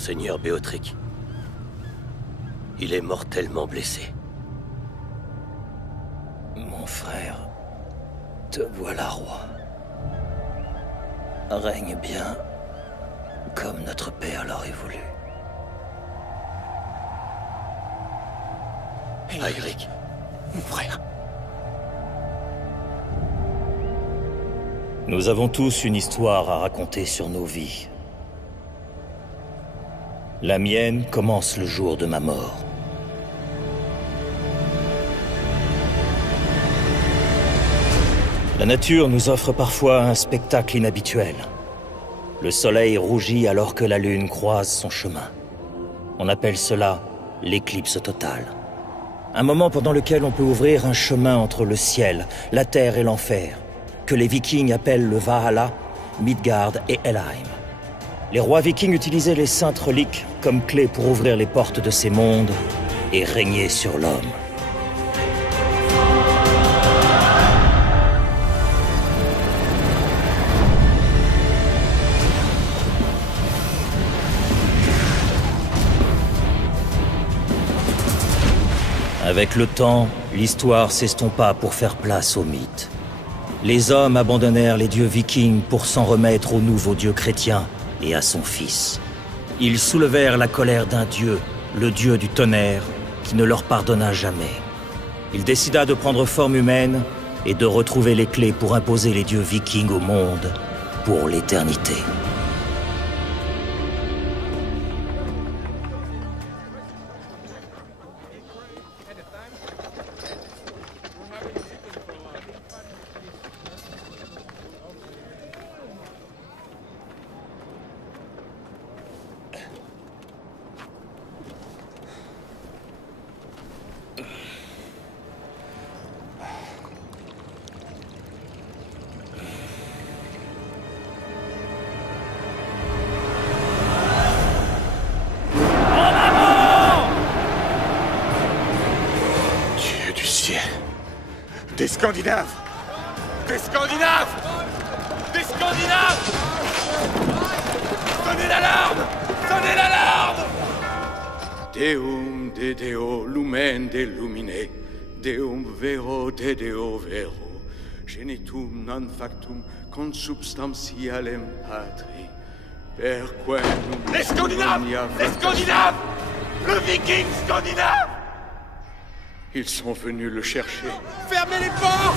Monseigneur Beothric. Il est mortellement blessé. Mon frère, te voilà roi. Règne bien comme notre père l'aurait voulu. Aeric, mon frère. Nous avons tous une histoire à raconter sur nos vies. La mienne commence le jour de ma mort. La nature nous offre parfois un spectacle inhabituel. Le soleil rougit alors que la lune croise son chemin. On appelle cela l'éclipse totale. Un moment pendant lequel on peut ouvrir un chemin entre le ciel, la terre et l'enfer, que les Vikings appellent le Valhalla, Midgard et Helheim. Les rois vikings utilisaient les saintes reliques comme clé pour ouvrir les portes de ces mondes et régner sur l'homme. Avec le temps, l'histoire s'estompa pour faire place aux mythes. Les hommes abandonnèrent les dieux vikings pour s'en remettre au nouveau dieu chrétien et à son fils. Ils soulevèrent la colère d'un dieu, le dieu du tonnerre, qui ne leur pardonna jamais. Il décida de prendre forme humaine et de retrouver les clés pour imposer les dieux vikings au monde pour l'éternité. Des Scandinaves! Des Scandinaves! Des Scandinaves! Sonnez l'alarme! Sonnez l'alarme! Deum de Deo lumen de lumine, Deum vero de Deo vero, genitum non factum consubstantialem patri, perquem... Les Scandinaves! Les Scandinaves! Le viking scandinave! Ils sont venus le chercher. Fermez les portes!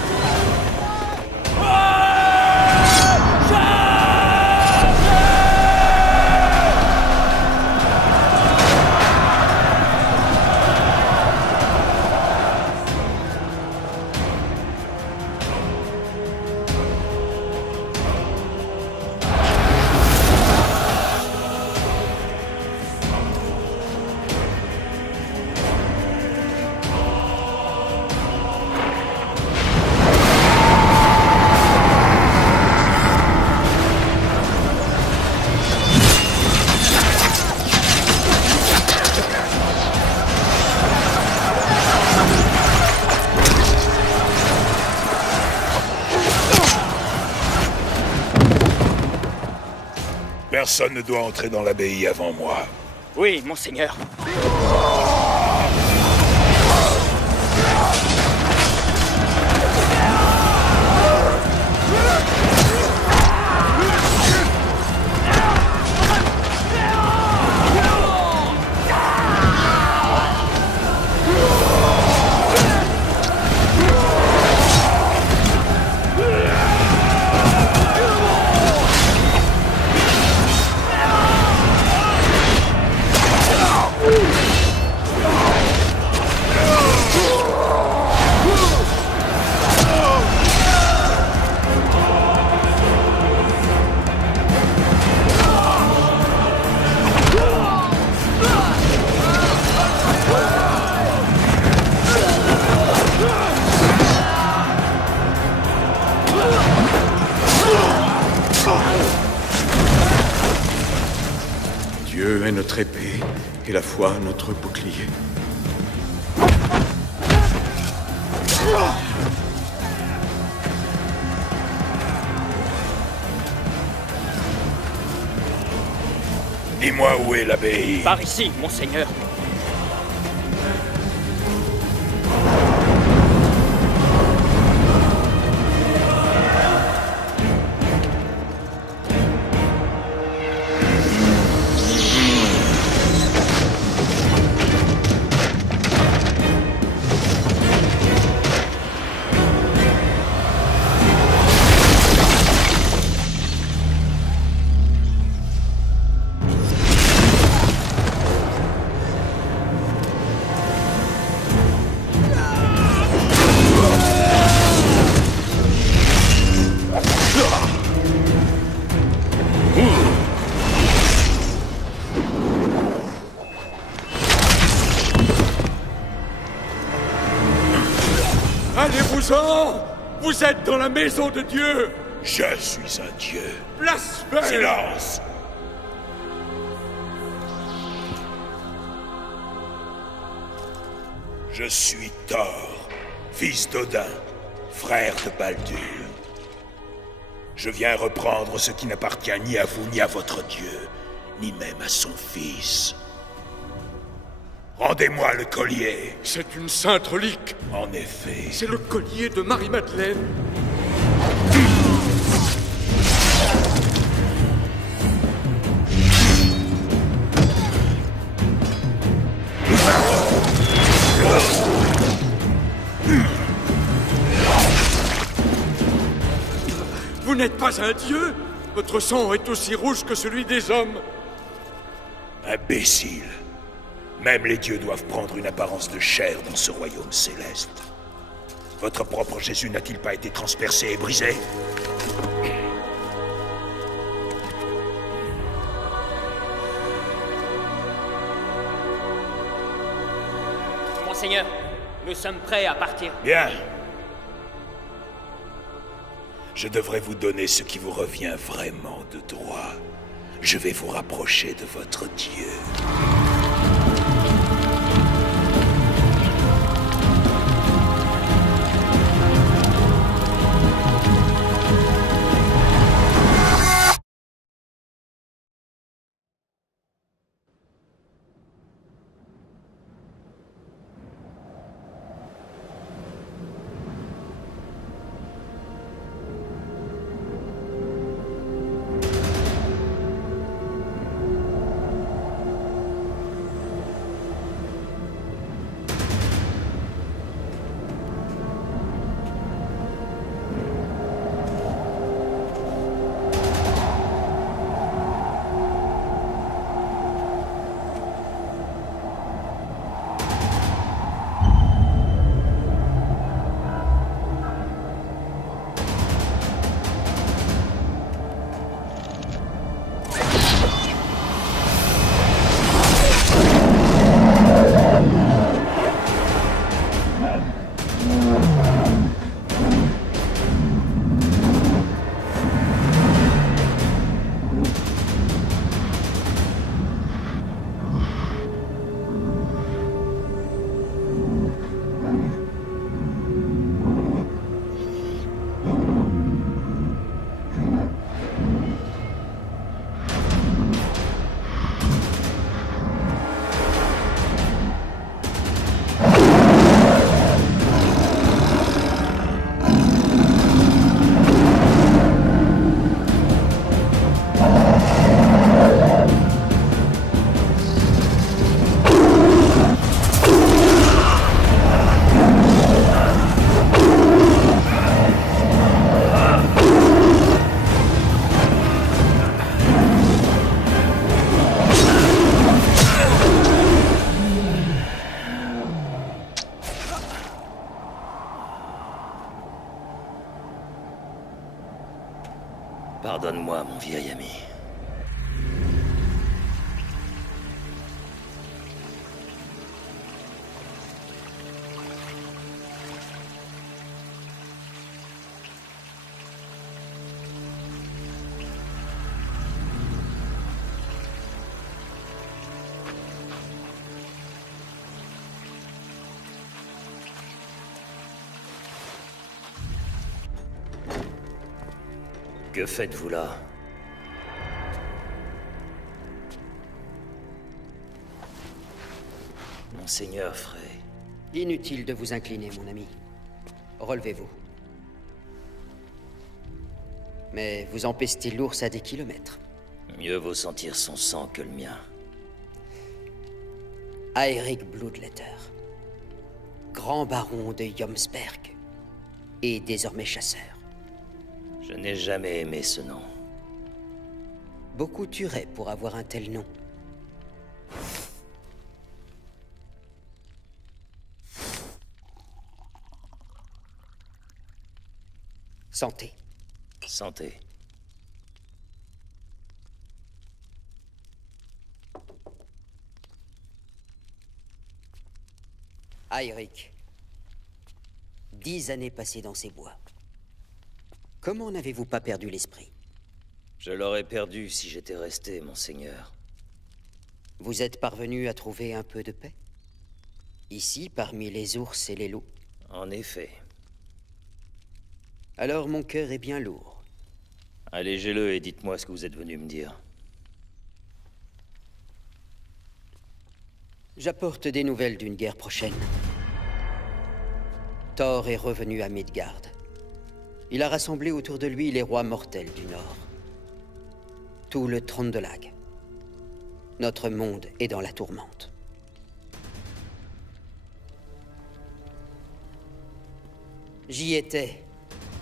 Personne ne doit entrer dans l'abbaye avant moi. Oui, monseigneur. Dieu est notre épée et la foi notre bouclier. Dis-moi où est l'abbaye. Par ici, monseigneur. Allez-vous-en! Vous êtes dans la maison de Dieu! Je suis un dieu. Blasphème! Silence! Je suis Thor, fils d'Odin, frère de Baldur. Je viens reprendre ce qui n'appartient ni à vous, ni à votre dieu, ni même à son fils. Rendez-moi le collier. C'est une sainte relique! En effet. C'est le collier de Marie-Madeleine! Vous n'êtes pas un dieu? Votre sang est aussi rouge que celui des hommes! Imbécile. Même les dieux doivent prendre une apparence de chair dans ce royaume céleste. Votre propre Jésus n'a-t-il pas été transpercé et brisé? Monseigneur, nous sommes prêts à partir. Bien. Je devrais vous donner ce qui vous revient vraiment de droit. Je vais vous rapprocher de votre Dieu. Pardonne-moi, mon vieil ami. Que faites-vous là? Monseigneur Frey. Inutile de vous incliner, mon ami. Relevez-vous. Mais vous empestez l'ours à des kilomètres. Mieux vaut sentir son sang que le mien. Aeric Bloodletter, grand baron de Jomsberg, et désormais chasseur. Je n'ai jamais aimé ce nom. Beaucoup tueraient pour avoir un tel nom. Santé. Santé. Aeric. 10 années passées dans ces bois. Comment n'avez-vous pas perdu l'esprit? Je l'aurais perdu si j'étais resté, Monseigneur. Vous êtes parvenu à trouver un peu de paix? Ici, parmi les ours et les loups? En effet. Alors mon cœur est bien lourd. Allégez-le et dites-moi ce que vous êtes venu me dire. J'apporte des nouvelles d'une guerre prochaine. Thor est revenu à Midgard. Il a rassemblé autour de lui les rois mortels du Nord. Tout le Trondelag. Notre monde est dans la tourmente. J'y étais,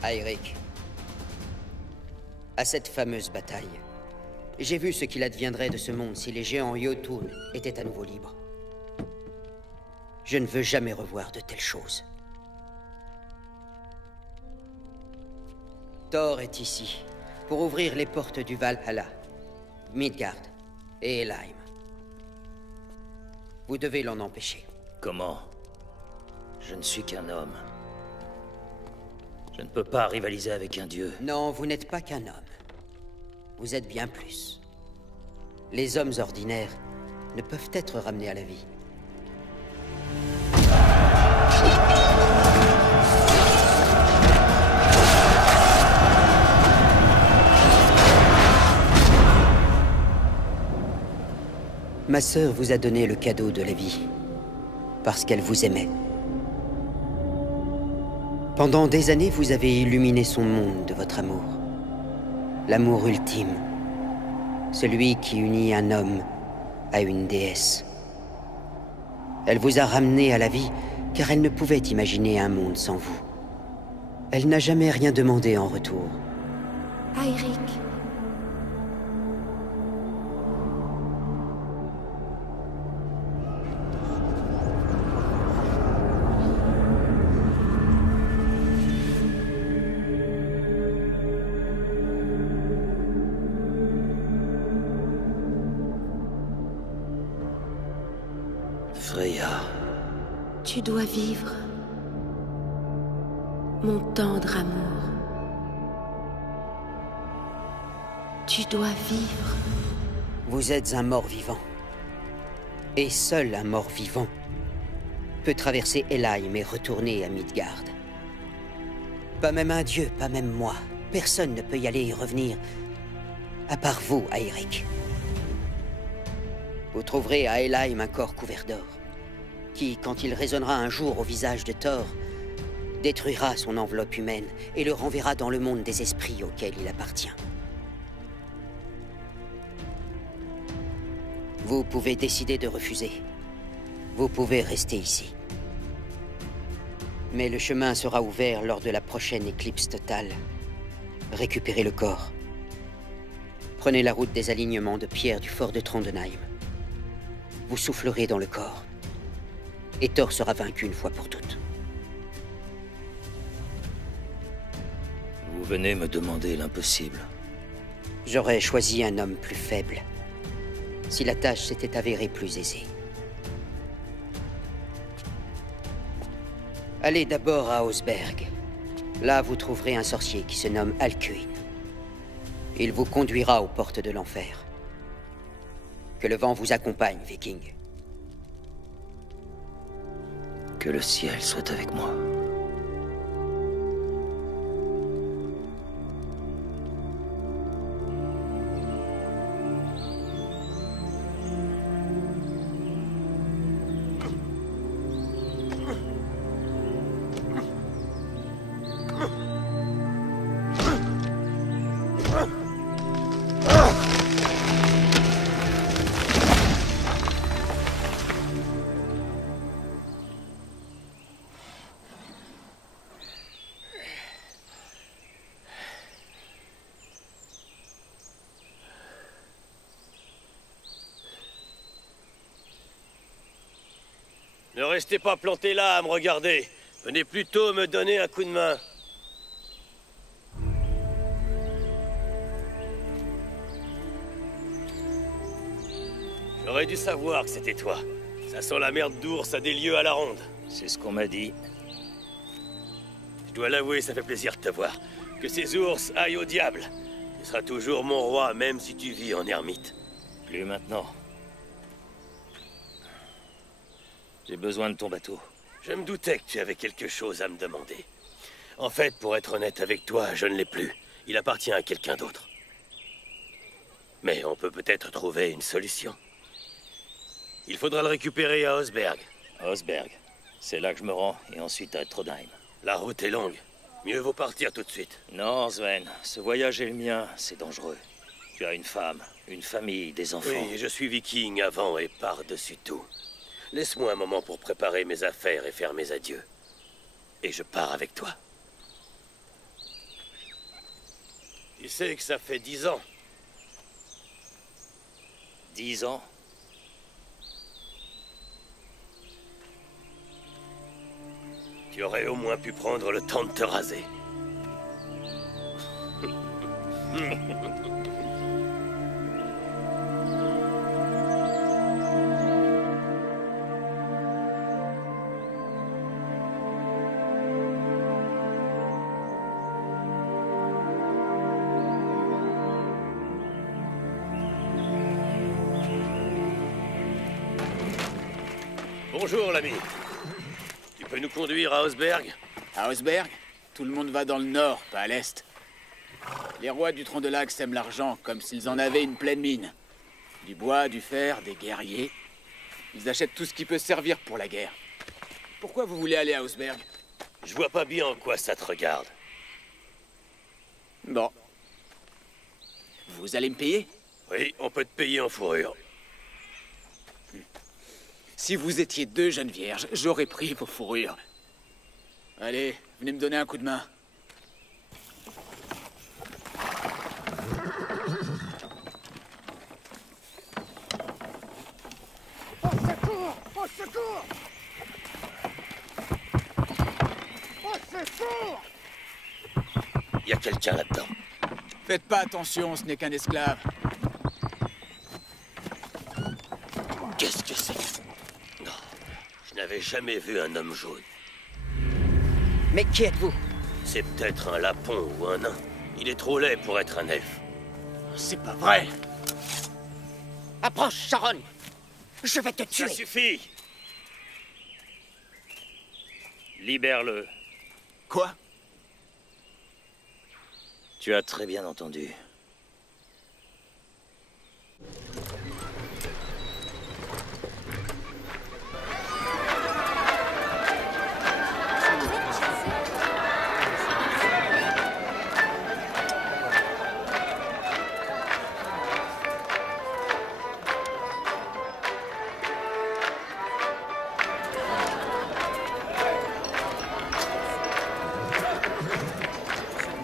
Aeric. À cette fameuse bataille. J'ai vu ce qu'il adviendrait de ce monde si les géants Jotun étaient à nouveau libres. Je ne veux jamais revoir de telles choses. Thor est ici, pour ouvrir les portes du Valhalla, Midgard et Helheim. Vous devez l'en empêcher. Comment? Je ne suis qu'un homme. Je ne peux pas rivaliser avec un dieu. Non, vous n'êtes pas qu'un homme. Vous êtes bien plus. Les hommes ordinaires ne peuvent être ramenés à la vie. Ma sœur vous a donné le cadeau de la vie, parce qu'elle vous aimait. Pendant des années, vous avez illuminé son monde de votre amour. L'amour ultime. Celui qui unit un homme à une déesse. Elle vous a ramené à la vie, car elle ne pouvait imaginer un monde sans vous. Elle n'a jamais rien demandé en retour. Aeric. Freya. Tu dois vivre. Mon tendre amour. Tu dois vivre. Vous êtes un mort-vivant. Et seul un mort-vivant peut traverser Helheim et retourner à Midgard. Pas même un dieu, pas même moi. Personne ne peut y aller et revenir. À part vous, Aeric. Vous trouverez à Helheim un corps couvert d'or, qui, quand il résonnera un jour au visage de Thor, détruira son enveloppe humaine et le renverra dans le monde des esprits auquel il appartient. Vous pouvez décider de refuser. Vous pouvez rester ici. Mais le chemin sera ouvert lors de la prochaine éclipse totale. Récupérez le corps. Prenez la route des alignements de pierre du fort de Trondenheim. Vous soufflerez dans le corps. Et Thor sera vaincu une fois pour toutes. Vous venez me demander l'impossible. J'aurais choisi un homme plus faible, si la tâche s'était avérée plus aisée. Allez d'abord à Osberg. Là, vous trouverez un sorcier qui se nomme Alcuin. Il vous conduira aux portes de l'enfer. Que le vent vous accompagne, Viking. Que le ciel soit avec moi. Ne restez pas plantés là à me regarder. Venez plutôt me donner un coup de main. J'aurais dû savoir que c'était toi. Ça sent la merde d'ours à des lieux à la ronde. C'est ce qu'on m'a dit. Je dois l'avouer, ça fait plaisir de te voir. Que ces ours aillent au diable. Tu seras toujours mon roi, même si tu vis en ermite. Plus maintenant. J'ai besoin de ton bateau. Je me doutais que tu avais quelque chose à me demander. En fait, pour être honnête avec toi, je ne l'ai plus. Il appartient à quelqu'un d'autre. Mais on peut peut-être trouver une solution. Il faudra le récupérer à Osberg. Osberg. C'est là que je me rends, et ensuite à Trondheim. La route est longue. Mieux vaut partir tout de suite. Non, Sven. Ce voyage est le mien. C'est dangereux. Tu as une femme, une famille, des enfants. Oui, je suis viking avant et par-dessus tout. Laisse-moi un moment pour préparer mes affaires et faire mes adieux. Et je pars avec toi. Tu sais que ça fait 10 ans. 10 ans? Tu aurais au moins pu prendre le temps de te raser. Bonjour, l'ami. Tu peux nous conduire à Osberg? À Osberg? Tout le monde va dans le nord, pas à l'est. Les rois du Tronc de Lac sèment l'argent comme s'ils en avaient une pleine mine. Du bois, du fer, des guerriers. Ils achètent tout ce qui peut servir pour la guerre. Pourquoi vous voulez aller à Osberg? Je vois pas bien en quoi ça te regarde. Bon. Vous allez me payer? Oui, on peut te payer en fourrure. Si vous étiez 2 jeunes vierges, j'aurais pris vos fourrures. Allez, venez me donner un coup de main. Au secours! Au secours! Au secours! Il y a quelqu'un là-dedans. Faites pas attention, ce n'est qu'un esclave. Qu'est-ce que c'est? Non, je n'avais jamais vu un homme jaune. Mais qui êtes-vous? C'est peut-être un lapon ou un nain. Il est trop laid pour être un elfe. C'est pas vrai! Approche, Sharon! Je vais te tuer! Ça suffit! Libère-le. Quoi? Tu as très bien entendu.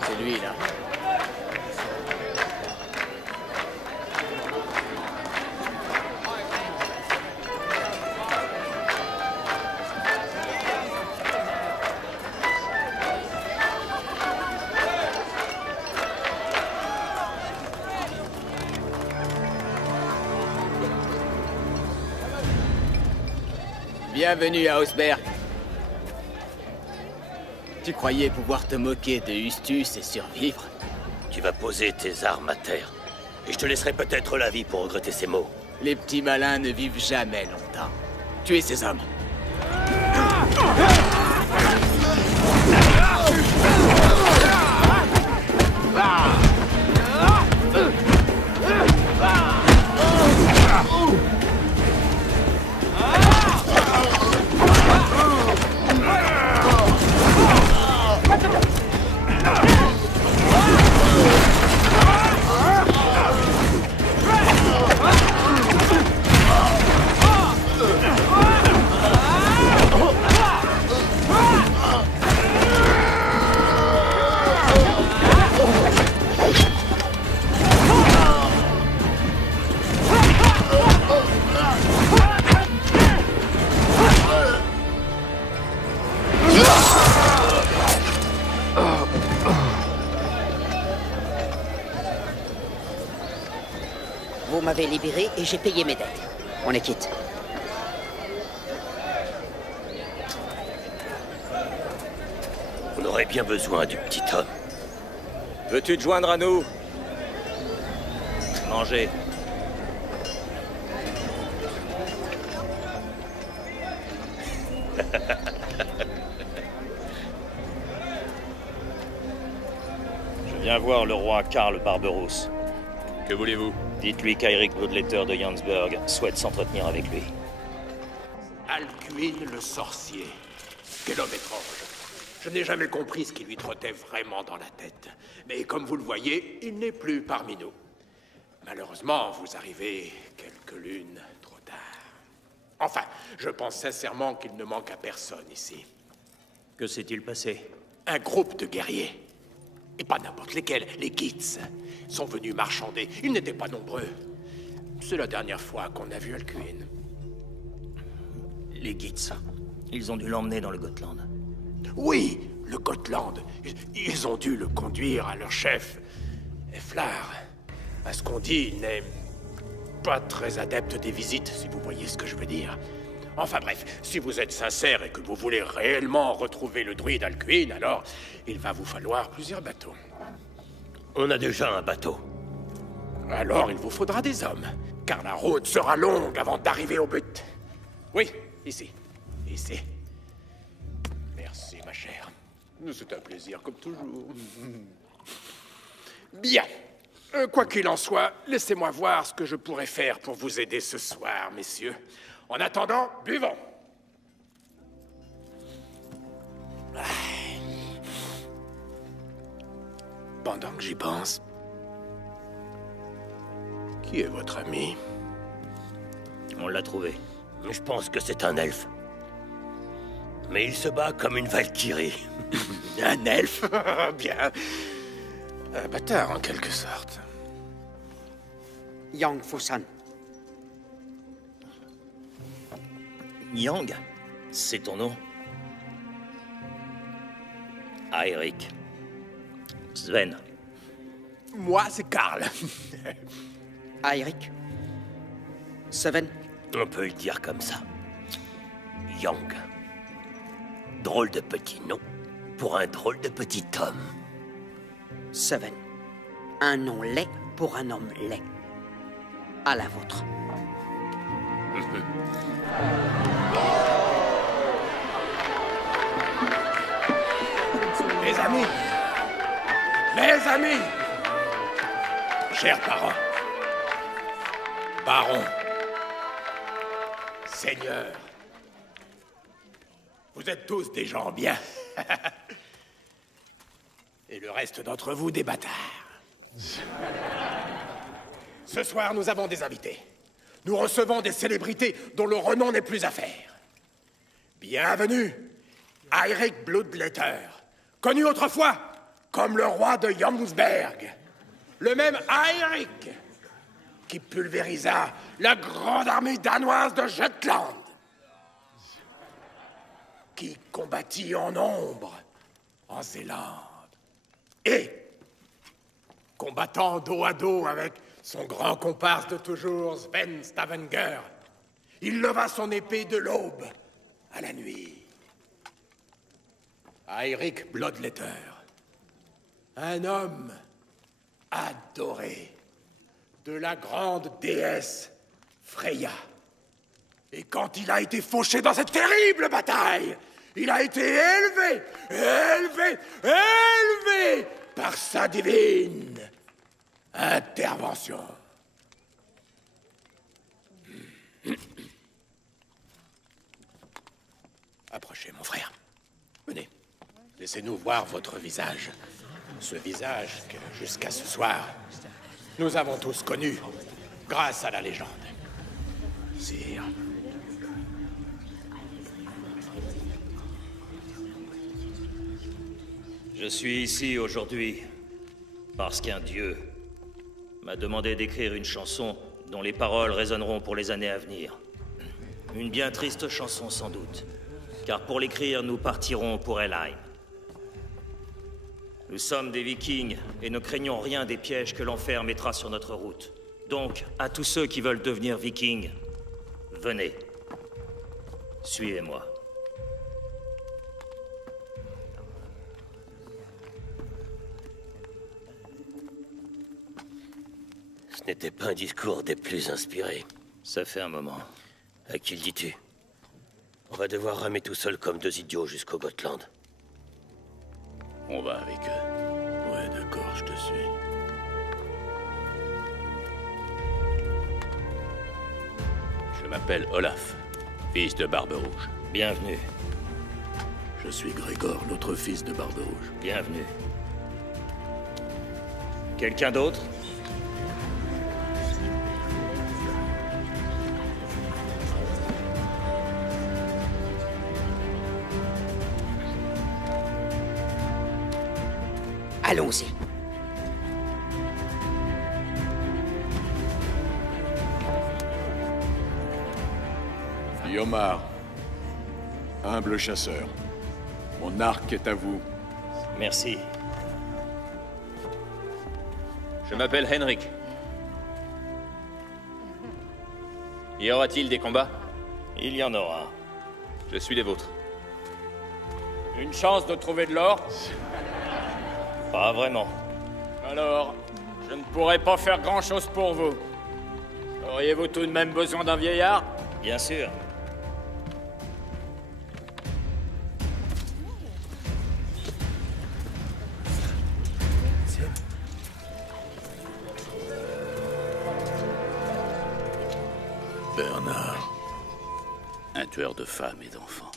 C'est lui, là. Bienvenue à Osberg. Tu croyais pouvoir te moquer de Hustus et survivre? Tu vas poser tes armes à terre. Et je te laisserai peut-être la vie pour regretter ces mots. Les petits malins ne vivent jamais longtemps. Tuez ces hommes. m'avez libéré et j'ai payé mes dettes. On est quitte. On aurait bien besoin du petit homme. Veux-tu te joindre à nous? Mangez. Je viens voir le roi Karl Barberousse. Que voulez-vous? Dites-lui qu'Eirik Bloodletter de Jonsburg souhaite s'entretenir avec lui. Alcuin le sorcier. Quel homme étrange. Je n'ai jamais compris ce qui lui trottait vraiment dans la tête. Mais comme vous le voyez, il n'est plus parmi nous. Malheureusement, vous arrivez quelques lunes trop tard. Enfin, je pense sincèrement qu'il ne manque à personne ici. Que s'est-il passé? Un groupe de guerriers. Et pas n'importe lesquels, les Gitz, sont venus marchander. Ils n'étaient pas nombreux. C'est la dernière fois qu'on a vu Alcuin. Les Gitz. Ils ont dû l'emmener dans le Gotland. Oui, le Gotland. Ils ont dû le conduire à leur chef, Eflar. À ce qu'on dit, il n'est pas très adepte des visites, si vous voyez ce que je veux dire. Enfin bref, si vous êtes sincère et que vous voulez réellement retrouver le druide Alcuin, alors il va vous falloir plusieurs bateaux. On a déjà un bateau. Alors il vous faudra des hommes, car la route sera longue avant d'arriver au but. Oui, ici. Ici. Merci, ma chère. C'est un plaisir, comme toujours. Bien. Quoi qu'il en soit, laissez-moi voir ce que je pourrais faire pour vous aider ce soir, messieurs. En attendant, buvons. Pendant que j'y pense, qui est votre ami? On l'a trouvé. Je pense que c'est un elfe. Mais il se bat comme une valkyrie. Un elfe? Bien. Un bâtard, en quelque sorte. Yang Fusan. Yang, c'est ton nom? Eirik. Sven. Moi, c'est Karl. Eirik. Sven. On peut le dire comme ça. Yang. Drôle de petit nom pour un drôle de petit homme. Sven. Un nom laid pour un homme laid. À la vôtre. Mes amis! Mes amis! Chers parents, barons, seigneurs, vous êtes tous des gens bien. Et le reste d'entre vous, des bâtards. Ce soir, nous avons des invités. Nous recevons des célébrités dont le renom n'est plus à faire. Bienvenue, Eirik Bloodletter, connu autrefois comme le roi de Jonsburg. Le même Eirik qui pulvérisa la grande armée danoise de Jutland. Qui combattit en nombre en Zélande. Et, combattant dos à dos avec son grand comparse de toujours, Sven Stavanger, il leva son épée de l'aube à la nuit. Eirik Bloodletter, un homme adoré de la grande déesse Freya. Et quand il a été fauché dans cette terrible bataille, il a été élevé par sa divine intervention. Approchez, mon frère. Venez, laissez-nous voir votre visage. Ce visage que, jusqu'à ce soir, nous avons tous connu grâce à la légende. Sire. Je suis ici aujourd'hui parce qu'un dieu m'a demandé d'écrire une chanson dont les paroles résonneront pour les années à venir. Une bien triste chanson sans doute, car pour l'écrire, nous partirons pour Helheim. Nous sommes des Vikings et ne craignons rien des pièges que l'enfer mettra sur notre route. Donc, à tous ceux qui veulent devenir vikings, venez. Suivez-moi. Ce n'était pas un discours des plus inspirés. Ça fait un moment. À qui le dis-tu? On va devoir ramer tout seul comme deux idiots jusqu'au Gotland. On va avec eux. Ouais, d'accord, je te suis. Je m'appelle Olaf, fils de Barbe Rouge. Bienvenue. Je suis Grégor, l'autre fils de Barbe Rouge. Bienvenue. Quelqu'un d'autre? Allons-y. Yomar, humble chasseur, mon arc est à vous. Merci. Je m'appelle Henrik. Y aura-t-il des combats? Il y en aura. Je suis des vôtres. Une chance de trouver de l'or? Pas vraiment. Alors, je ne pourrai pas faire grand-chose pour vous. Auriez-vous tout de même besoin d'un vieillard? Bien sûr. Bernard. Un tueur de femmes et d'enfants.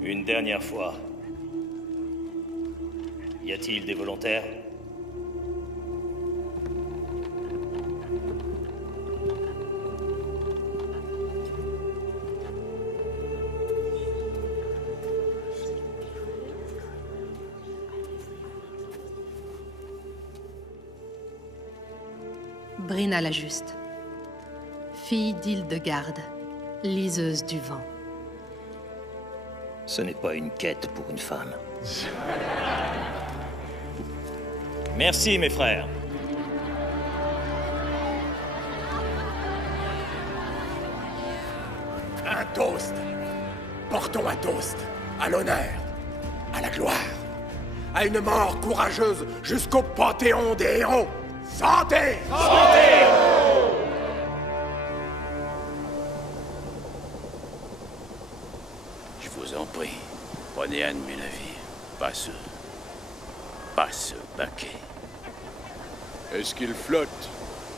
Une dernière fois. Y a-t-il des volontaires? Brina la Juste, fille d'Hildegarde, liseuse du vent. Ce n'est pas une quête pour une femme. Merci, mes frères. Un toast. Portons un toast. À l'honneur. À la gloire. À une mort courageuse jusqu'au panthéon des héros. Santé! Je vous en prie, prenez un de mes navires. Pas ce baquet. Est-ce qu'il flotte?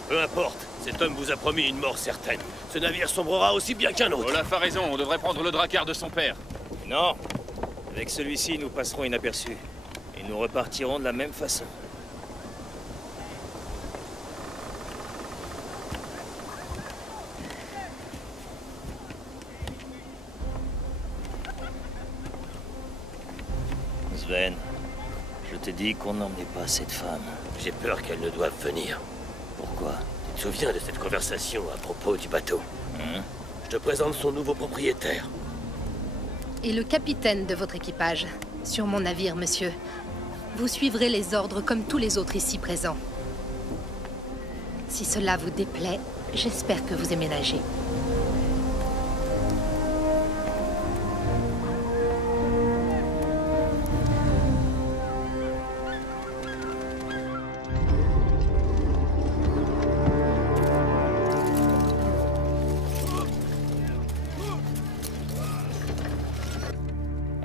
Peu importe, cet homme vous a promis une mort certaine. Ce navire sombrera aussi bien qu'un autre. Olaf a raison, on devrait prendre le drakkar de son père. Non. Avec celui-ci, nous passerons inaperçus. Et nous repartirons de la même façon. Sven, je te dis qu'on n'emmenait pas cette femme. J'ai peur qu'elle ne doive venir. Pourquoi? Tu te souviens de cette conversation à propos du bateau? Je te présente son nouveau propriétaire. Et le capitaine de votre équipage. Sur mon navire, monsieur. Vous suivrez les ordres comme tous les autres ici présents. Si cela vous déplaît, j'espère que vous aimez nager.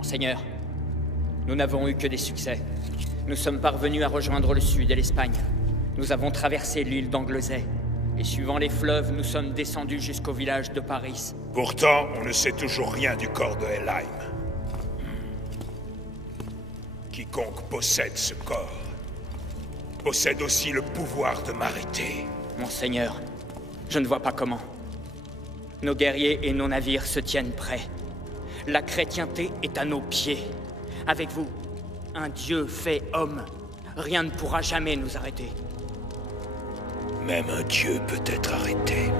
Seigneur, nous n'avons eu que des succès. Nous sommes parvenus à rejoindre le sud et l'Espagne. Nous avons traversé l'île d'Anglezay. Et suivant les fleuves, nous sommes descendus jusqu'au village de Paris. Pourtant, on ne sait toujours rien du corps de Helheim. Quiconque possède ce corps possède aussi le pouvoir de m'arrêter. Monseigneur, je ne vois pas comment. Nos guerriers et nos navires se tiennent prêts. La chrétienté est à nos pieds. Avec vous, un Dieu fait homme. Rien ne pourra jamais nous arrêter. Même un dieu peut être arrêté.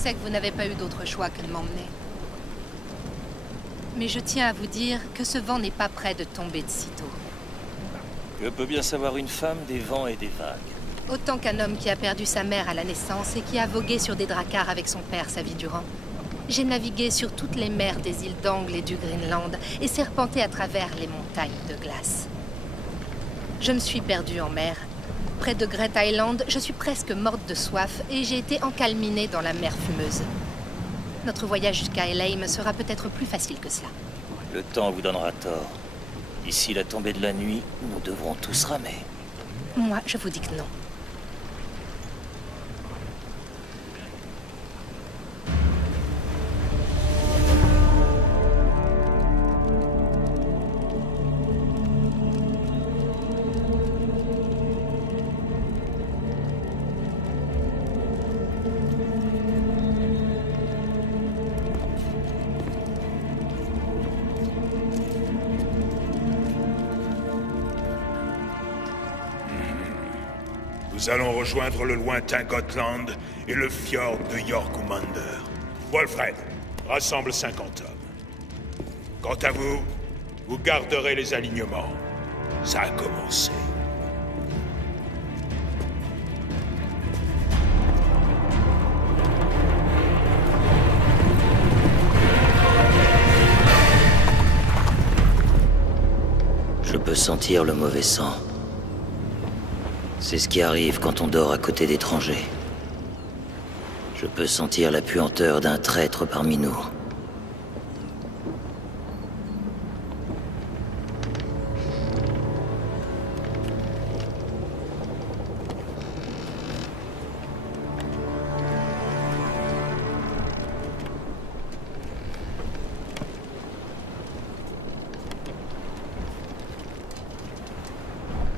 sais que vous n'avez pas eu d'autre choix que de m'emmener. Mais je tiens à vous dire que ce vent n'est pas prêt de tomber de sitôt. Que peut bien savoir une femme des vents et des vagues? Autant qu'un homme qui a perdu sa mère à la naissance et qui a vogué sur des dracars avec son père sa vie durant. J'ai navigué sur toutes les mers des îles d'Angle et du Greenland et serpenté à travers les montagnes de glace. Je me suis perdue en mer. Près de Great Island, je suis presque morte de soif et j'ai été encalminée dans la mer fumeuse. Notre voyage jusqu'à Helheim sera peut-être plus facile que cela. Le temps vous donnera tort. D'ici la tombée de la nuit, nous devrons tous ramer. Moi, je vous dis que non. Nous allons rejoindre le lointain Gotland et le fjord de Jorkumander. Wolfred, rassemble 50 hommes. Quant à vous, vous garderez les alignements. Ça a commencé. Je peux sentir le mauvais sang. C'est ce qui arrive quand on dort à côté d'étrangers. Je peux sentir la puanteur d'un traître parmi nous.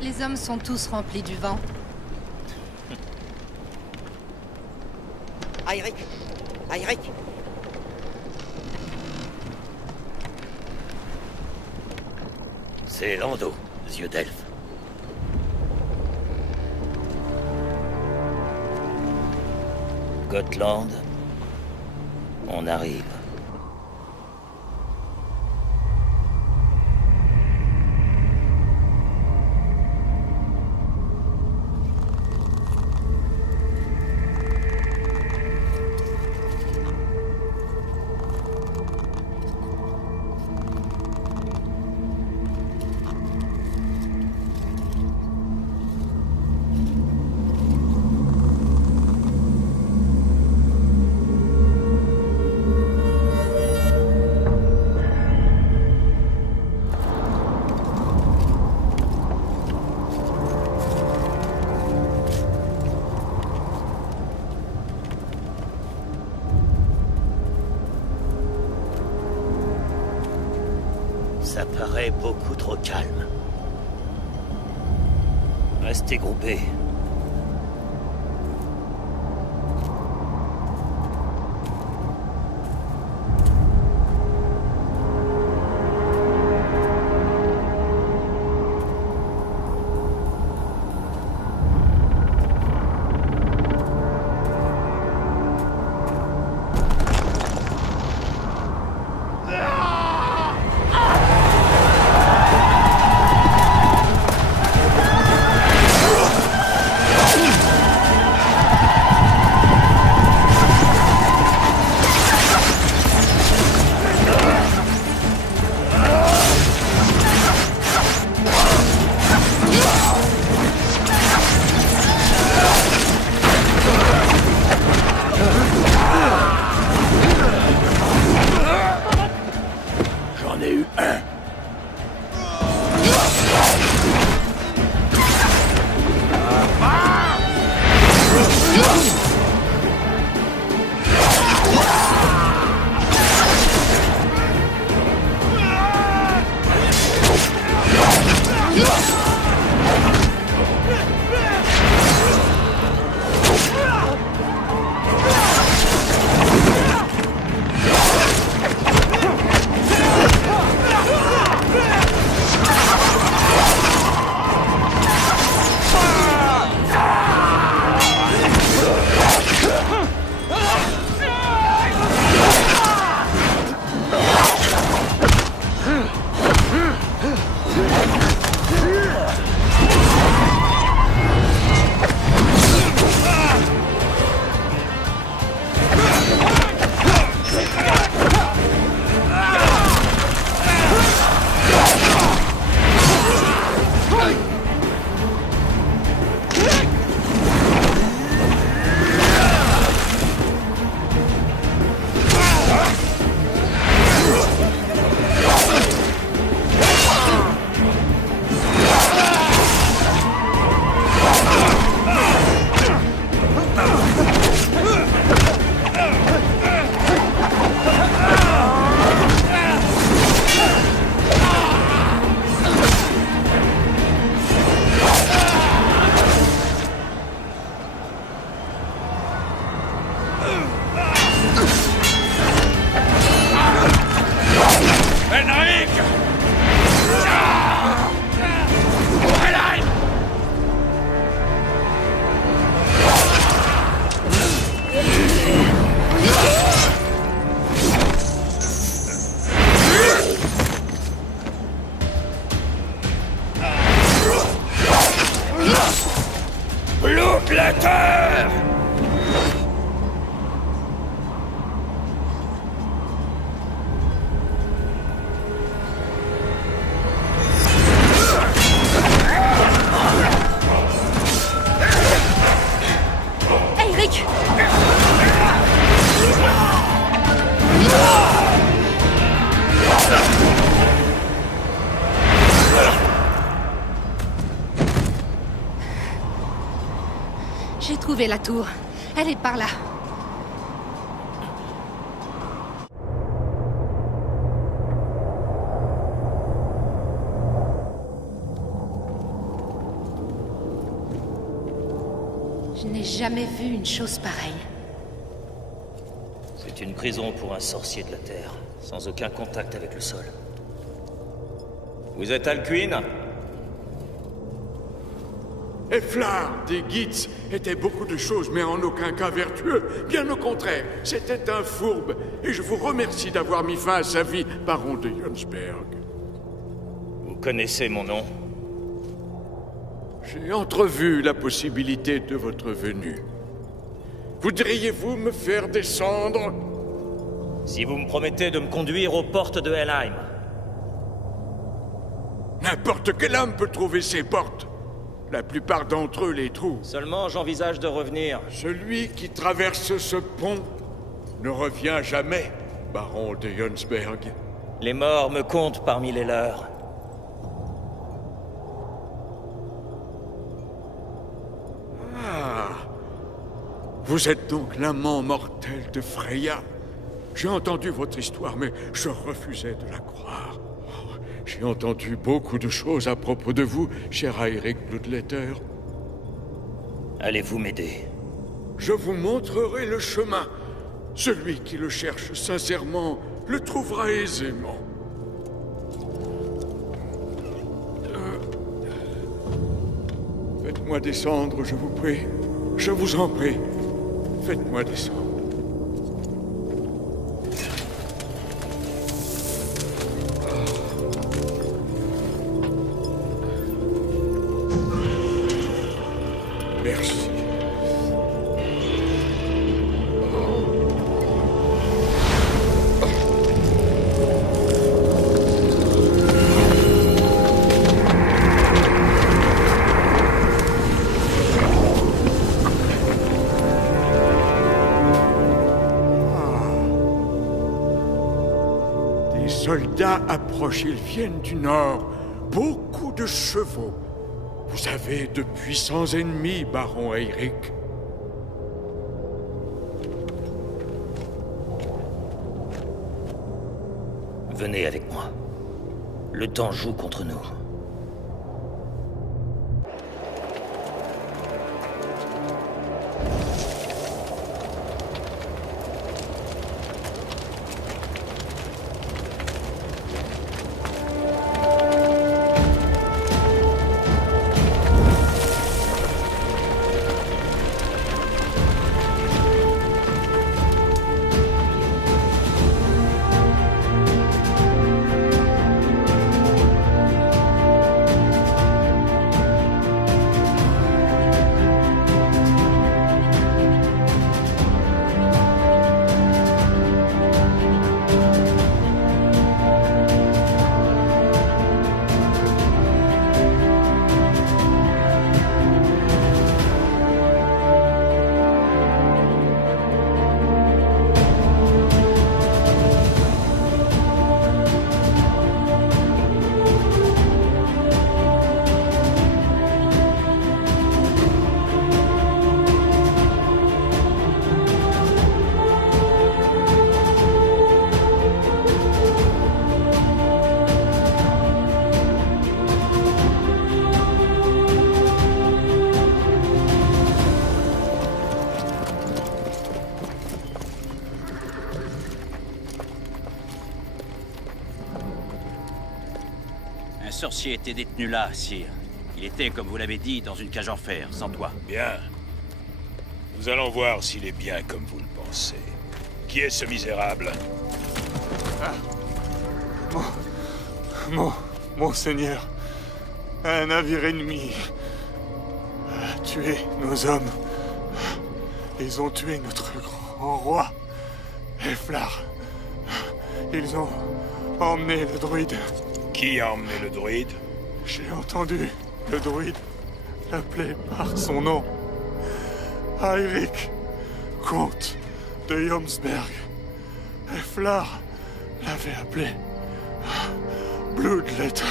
Les hommes sont tous remplis du vent. Airic! Airic! C'est Lando, yeux d'elfe. Gotland, on arrive. Ça paraît beaucoup trop calme. Restez groupés. Bloodletter! Airic! J'ai trouvé la tour. Elle est par là. Je n'ai jamais vu une chose pareille. C'est une prison pour un sorcier de la Terre, sans aucun contact avec le sol. Vous êtes Alcuin? Efflar des Gitz était beaucoup de choses, mais en aucun cas vertueux. Bien au contraire, c'était un fourbe. Et je vous remercie d'avoir mis fin à sa vie, baron de Jonsberg. Vous connaissez mon nom? J'ai entrevu la possibilité de votre venue. Voudriez-vous me faire descendre? Si vous me promettez de me conduire aux portes de Helheim. N'importe quel homme peut trouver ses portes. La plupart d'entre eux les trouvent. Seulement, j'envisage de revenir. Celui qui traverse ce pont ne revient jamais, baron de Jonsberg. Les morts me comptent parmi les leurs. Ah. Vous êtes donc l'amant mortel de Freya. J'ai entendu votre histoire, mais je refusais de la croire. Oh, j'ai entendu beaucoup de choses à propos de vous, cher Airic Bloodletter. Allez-vous m'aider? Je vous montrerai le chemin. Celui qui le cherche sincèrement le trouvera aisément. Faites-moi descendre, je vous prie. Je vous en prie. Faites-moi descendre. Merci. Des soldats approchent, ils viennent du nord. Beaucoup de chevaux. Vous avez de puissants ennemis, baron Airic. Venez avec moi. Le temps joue contre nous. Un sorcier était détenu là, sire. Il était, comme vous l'avez dit, dans une cage en fer, sans toit. Bien. Nous allons voir s'il est bien comme vous le pensez. Qui est ce misérable? Mon seigneur. Un navire ennemi. tué nos hommes. Ils ont tué notre grand roi, Eflar. Ils ont emmené le druide. Qui a emmené le druide? J'ai entendu le druide l'appeler par son nom. Eirik, comte de Jomsberg. Eflar l'avait appelé Bloodletter.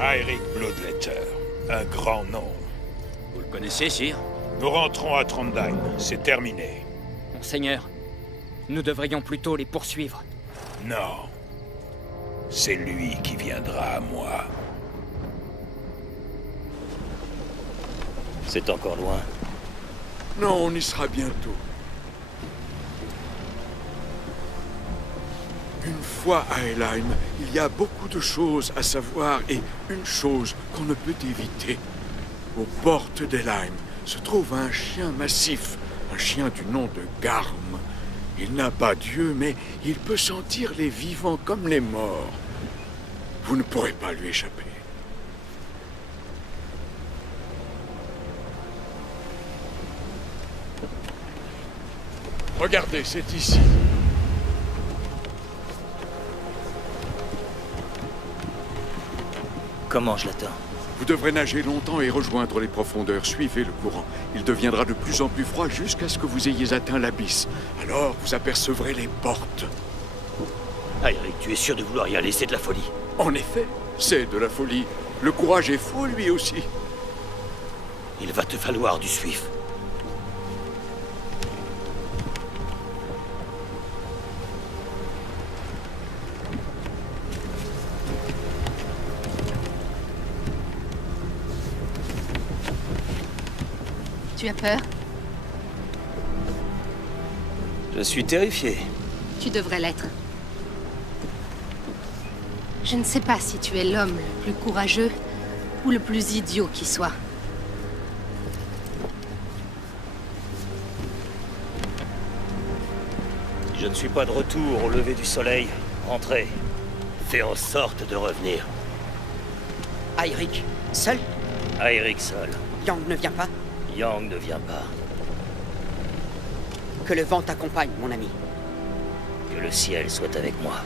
Eirik Bloodletter, un grand nom. Vous le connaissez, sire? Nous rentrons à Trondheim, c'est terminé. Monseigneur, nous devrions plutôt les poursuivre. Non. C'est lui qui viendra à moi. C'est encore loin. Non, on y sera bientôt. Une fois à Helheim, il y a beaucoup de choses à savoir et une chose qu'on ne peut éviter. Aux portes d'Helheim se trouve un chien massif, un chien du nom de Garm. Il n'a pas Dieu, mais il peut sentir les vivants comme les morts. Vous ne pourrez pas lui échapper. Regardez, c'est ici. Comment je l'atteins? Vous devrez nager longtemps et rejoindre les profondeurs. Suivez le courant. Il deviendra de plus en plus froid jusqu'à ce que vous ayez atteint l'abysse. Alors, vous apercevrez les portes. Eirik, tu es sûr de vouloir y aller? C'est de la folie. En effet, c'est de la folie. Le courage est fou, lui aussi. Il va te falloir du suif. Tu as peur? Je suis terrifié. Tu devrais l'être. Je ne sais pas si tu es l'homme le plus courageux ou le plus idiot qui soit. Je ne suis pas de retour au lever du soleil. Rentrez. Fais en sorte de revenir. Eirik, seul? Eirik seul. Yang ne vient pas? Yang ne vient pas. Que le vent t'accompagne, mon ami. Que le ciel soit avec moi.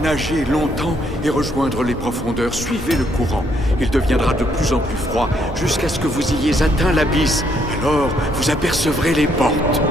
Nager longtemps et rejoindre les profondeurs. Suivez le courant. Il deviendra de plus en plus froid jusqu'à ce que vous ayez atteint l'abysse. Alors, vous apercevrez les portes.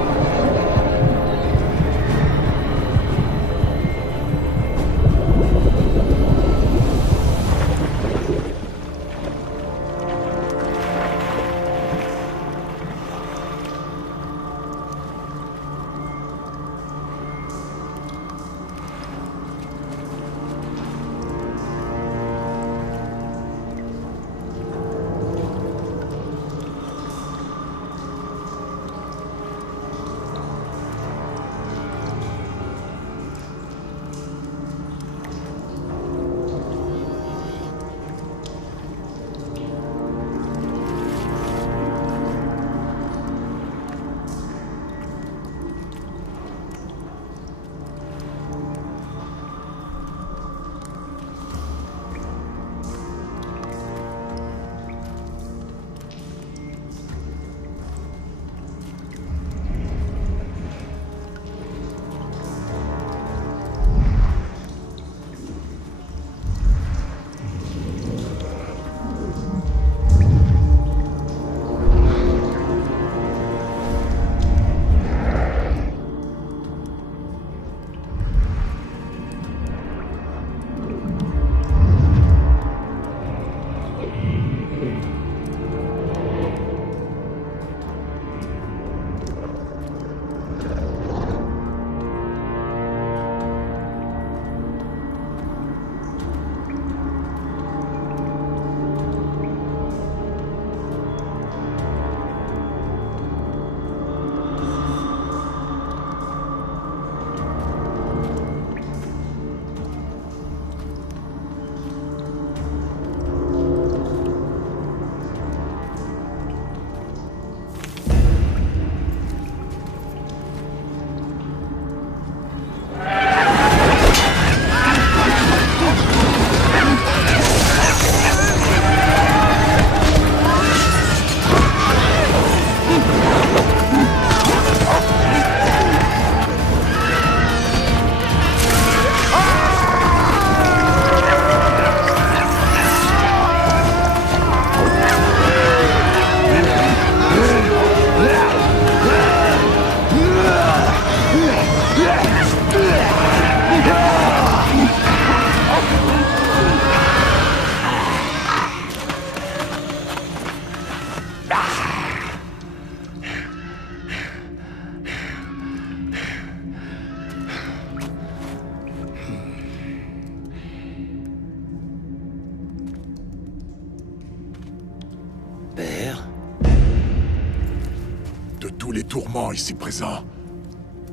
tous les tourments ici présents,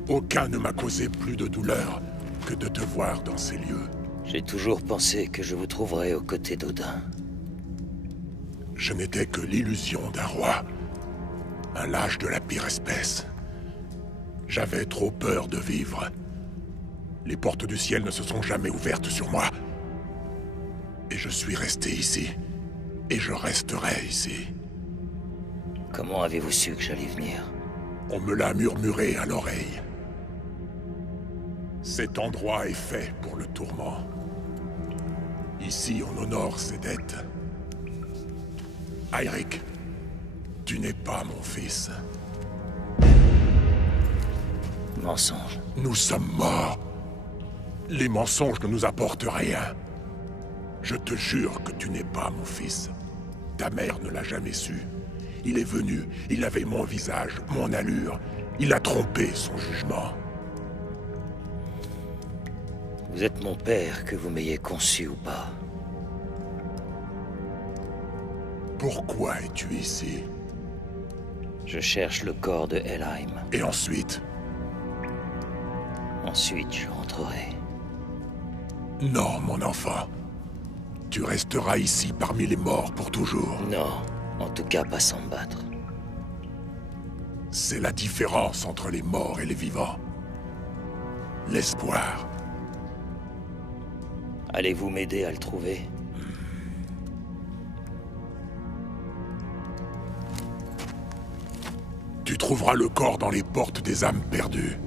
aucun ne m'a causé plus de douleur que de te voir dans ces lieux. J'ai toujours pensé que je vous trouverais aux côtés d'Odin. Je n'étais que l'illusion d'un roi, un lâche de la pire espèce. J'avais trop peur de vivre. Les portes du ciel ne se sont jamais ouvertes sur moi. Et je suis resté ici. Et je resterai ici. Comment avez-vous su que j'allais venir? On me l'a murmuré à l'oreille. Cet endroit est fait pour le tourment. Ici, on honore ses dettes. Airic, tu n'es pas mon fils. Mensonge. Nous sommes morts. Les mensonges ne nous apportent rien. Je te jure que tu n'es pas mon fils. Ta mère ne l'a jamais su. Il est venu, il avait mon visage, mon allure. Il a trompé son jugement. Vous êtes mon père, que vous m'ayez conçu ou pas. Pourquoi es-tu ici? Je cherche le corps de Helheim. Et ensuite? Ensuite, je rentrerai. Non, mon enfant. Tu resteras ici parmi les morts pour toujours. Non, en tout cas pas sans me battre. C'est la différence entre les morts et les vivants. L'espoir. Allez-vous m'aider à le trouver? Tu trouveras le corps dans les portes des âmes perdues.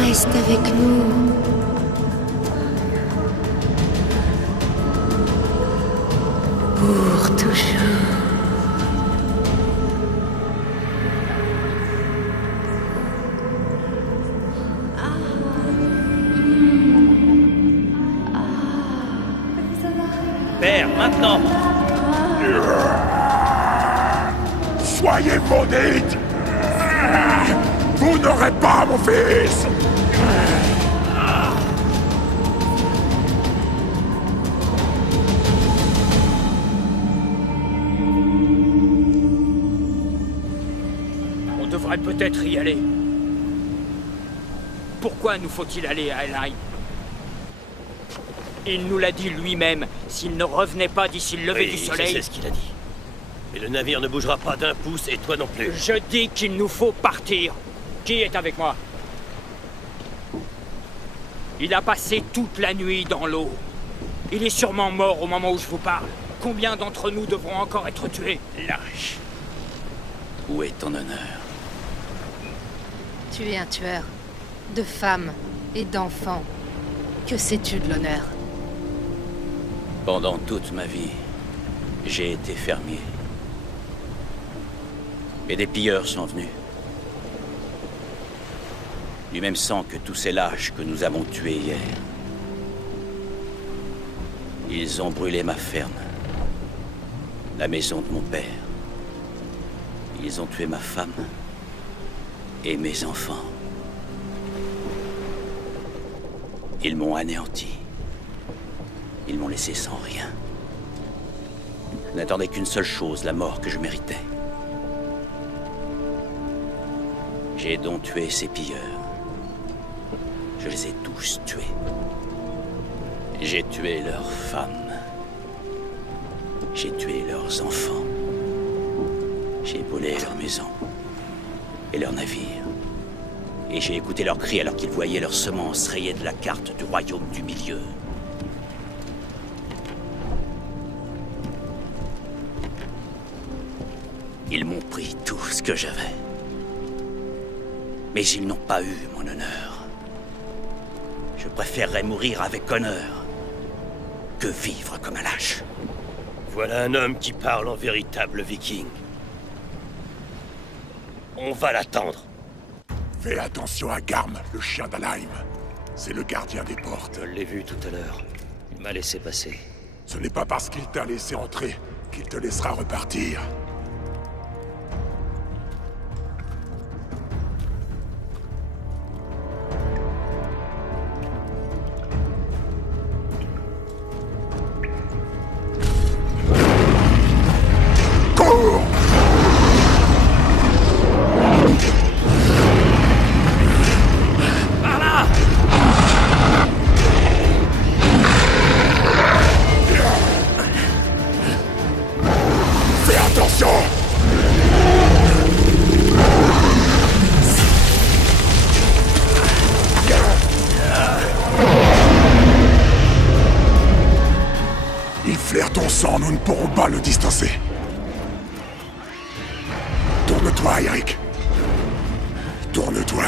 Reste avec nous. Pour toujours. Père, maintenant! Soyez maudite! Vous n'aurez pas mon fils! On devrait peut-être y aller. Pourquoi nous faut-il aller à Helheim? Il nous l'a dit lui-même, s'il ne revenait pas d'ici le lever du soleil... Je sais ce qu'il a dit. Mais le navire ne bougera pas d'un pouce et toi non plus. Je dis qu'il nous faut partir. Qui est avec moi? Il a passé toute la nuit dans l'eau. Il est sûrement mort au moment où je vous parle. Combien d'entre nous devront encore être tués? Lâche. Où est ton honneur? Tu es un tueur. De femmes et d'enfants. Que sais-tu de l'honneur? Pendant toute ma vie, j'ai été fermier. Et des pilleurs sont venus. Du même sang que tous ces lâches que nous avons tués hier. Ils ont brûlé ma ferme. La maison de mon père. Ils ont tué ma femme. Et mes enfants. Ils m'ont anéanti. Ils m'ont laissé sans rien. Je n'attendais qu'une seule chose, la mort que je méritais. J'ai donc tué ces pilleurs. Je les ai tous tués. J'ai tué leurs femmes. J'ai tué leurs enfants. J'ai volé leurs maisons et leurs navires. Et j'ai écouté leurs cris alors qu'ils voyaient leurs semences rayées de la carte du royaume du milieu. ce que j'avais. Mais ils n'ont pas eu mon honneur. Je préférerais mourir avec honneur que vivre comme un lâche. Voilà un homme qui parle en véritable viking. On va l'attendre. Fais attention à Garm, le chien d'Alheim. C'est le gardien des portes. Je l'ai vu tout à l'heure. Il m'a laissé passer. Ce n'est pas parce qu'il t'a laissé entrer qu'il te laissera repartir. Il flaire ton sang, nous ne pourrons pas le distancer. Tourne-toi, Eirik. Tourne-toi.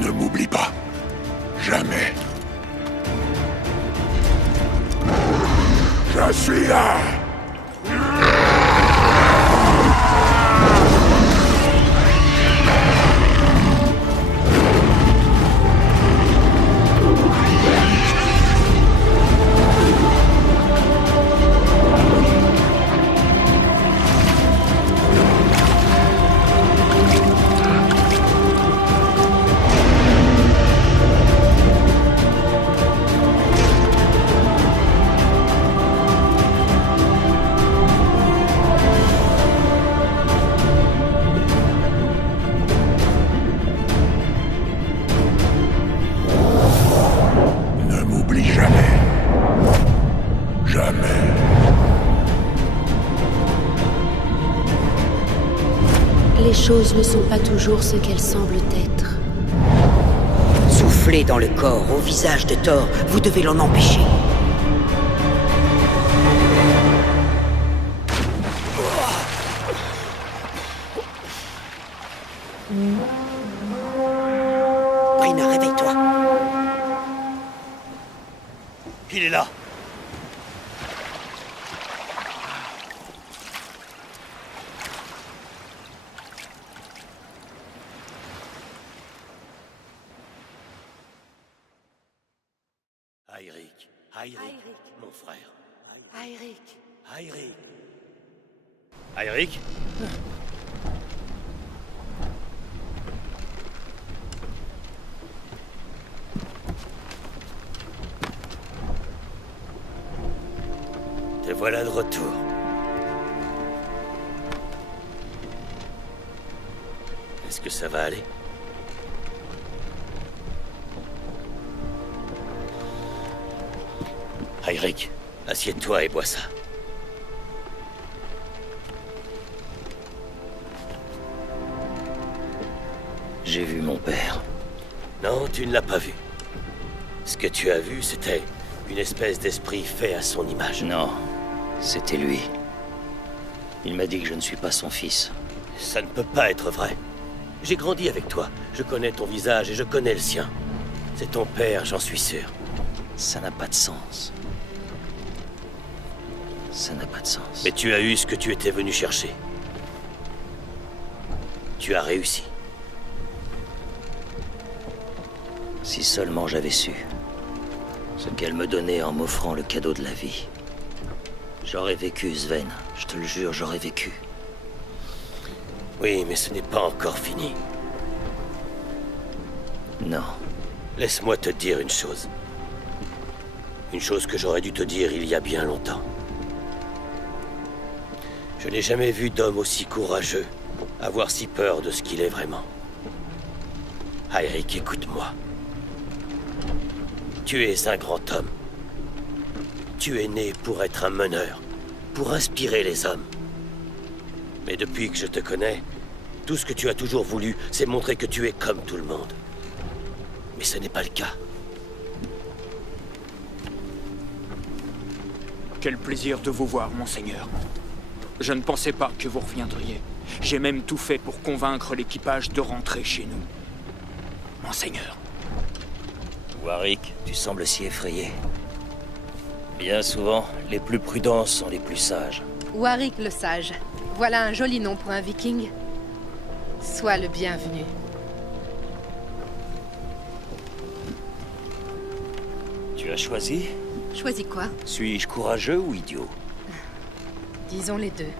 Ne m'oublie pas. Jamais. Je suis là. Les choses ne sont pas toujours ce qu'elles semblent être. Soufflez dans le corps, au visage de Thor, vous devez l'en empêcher. Brina, réveille-toi. Il est là. Eirik, mon frère. Eirik. Eirik. Te voilà de retour. Est-ce que ça va aller? Eirik, assieds-toi et bois ça. J'ai vu mon père. Non, tu ne l'as pas vu. Ce que tu as vu, c'était une espèce d'esprit fait à son image. Non, c'était lui. Il m'a dit que je ne suis pas son fils. Ça ne peut pas être vrai. J'ai grandi avec toi. Je connais ton visage et je connais le sien. C'est ton père, j'en suis sûr. Ça n'a pas de sens. Ça n'a pas de sens. Mais tu as eu ce que tu étais venu chercher. Tu as réussi. Si seulement j'avais su ce qu'elle me donnait en m'offrant le cadeau de la vie. J'aurais vécu, Sven. Je te le jure, j'aurais vécu. Oui, mais ce n'est pas encore fini. Non. Laisse-moi te dire une chose. Une chose que j'aurais dû te dire il y a bien longtemps. Je n'ai jamais vu d'homme aussi courageux, avoir si peur de ce qu'il est vraiment. Eirik, écoute-moi. Tu es un grand homme. Tu es né pour être un meneur, pour inspirer les hommes. Mais depuis que je te connais, tout ce que tu as toujours voulu, c'est montrer que tu es comme tout le monde. Mais ce n'est pas le cas. Quel plaisir de vous voir, monseigneur. Je ne pensais pas que vous reviendriez. J'ai même tout fait pour convaincre l'équipage de rentrer chez nous. Monseigneur. Warwick, tu sembles si effrayé. Bien souvent, les plus prudents sont les plus sages. Warwick le Sage. Voilà un joli nom pour un viking. Sois le bienvenu. Tu as choisi? Choisis quoi? Suis-je courageux ou idiot? Disons les deux.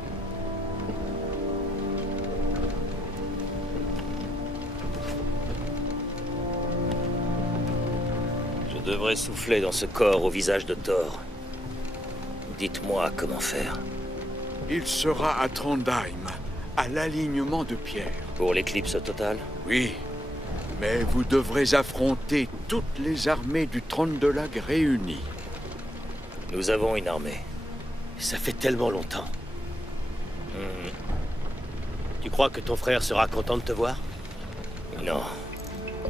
Je devrais souffler dans ce corps au visage de Thor. Dites-moi comment faire. Il sera à Trondheim, à l'alignement de pierre. Pour l'éclipse totale? Oui, mais vous devrez affronter toutes les armées du Trondelag réunies. Nous avons une armée. Ça fait tellement longtemps. Tu crois que ton frère sera content de te voir? Non.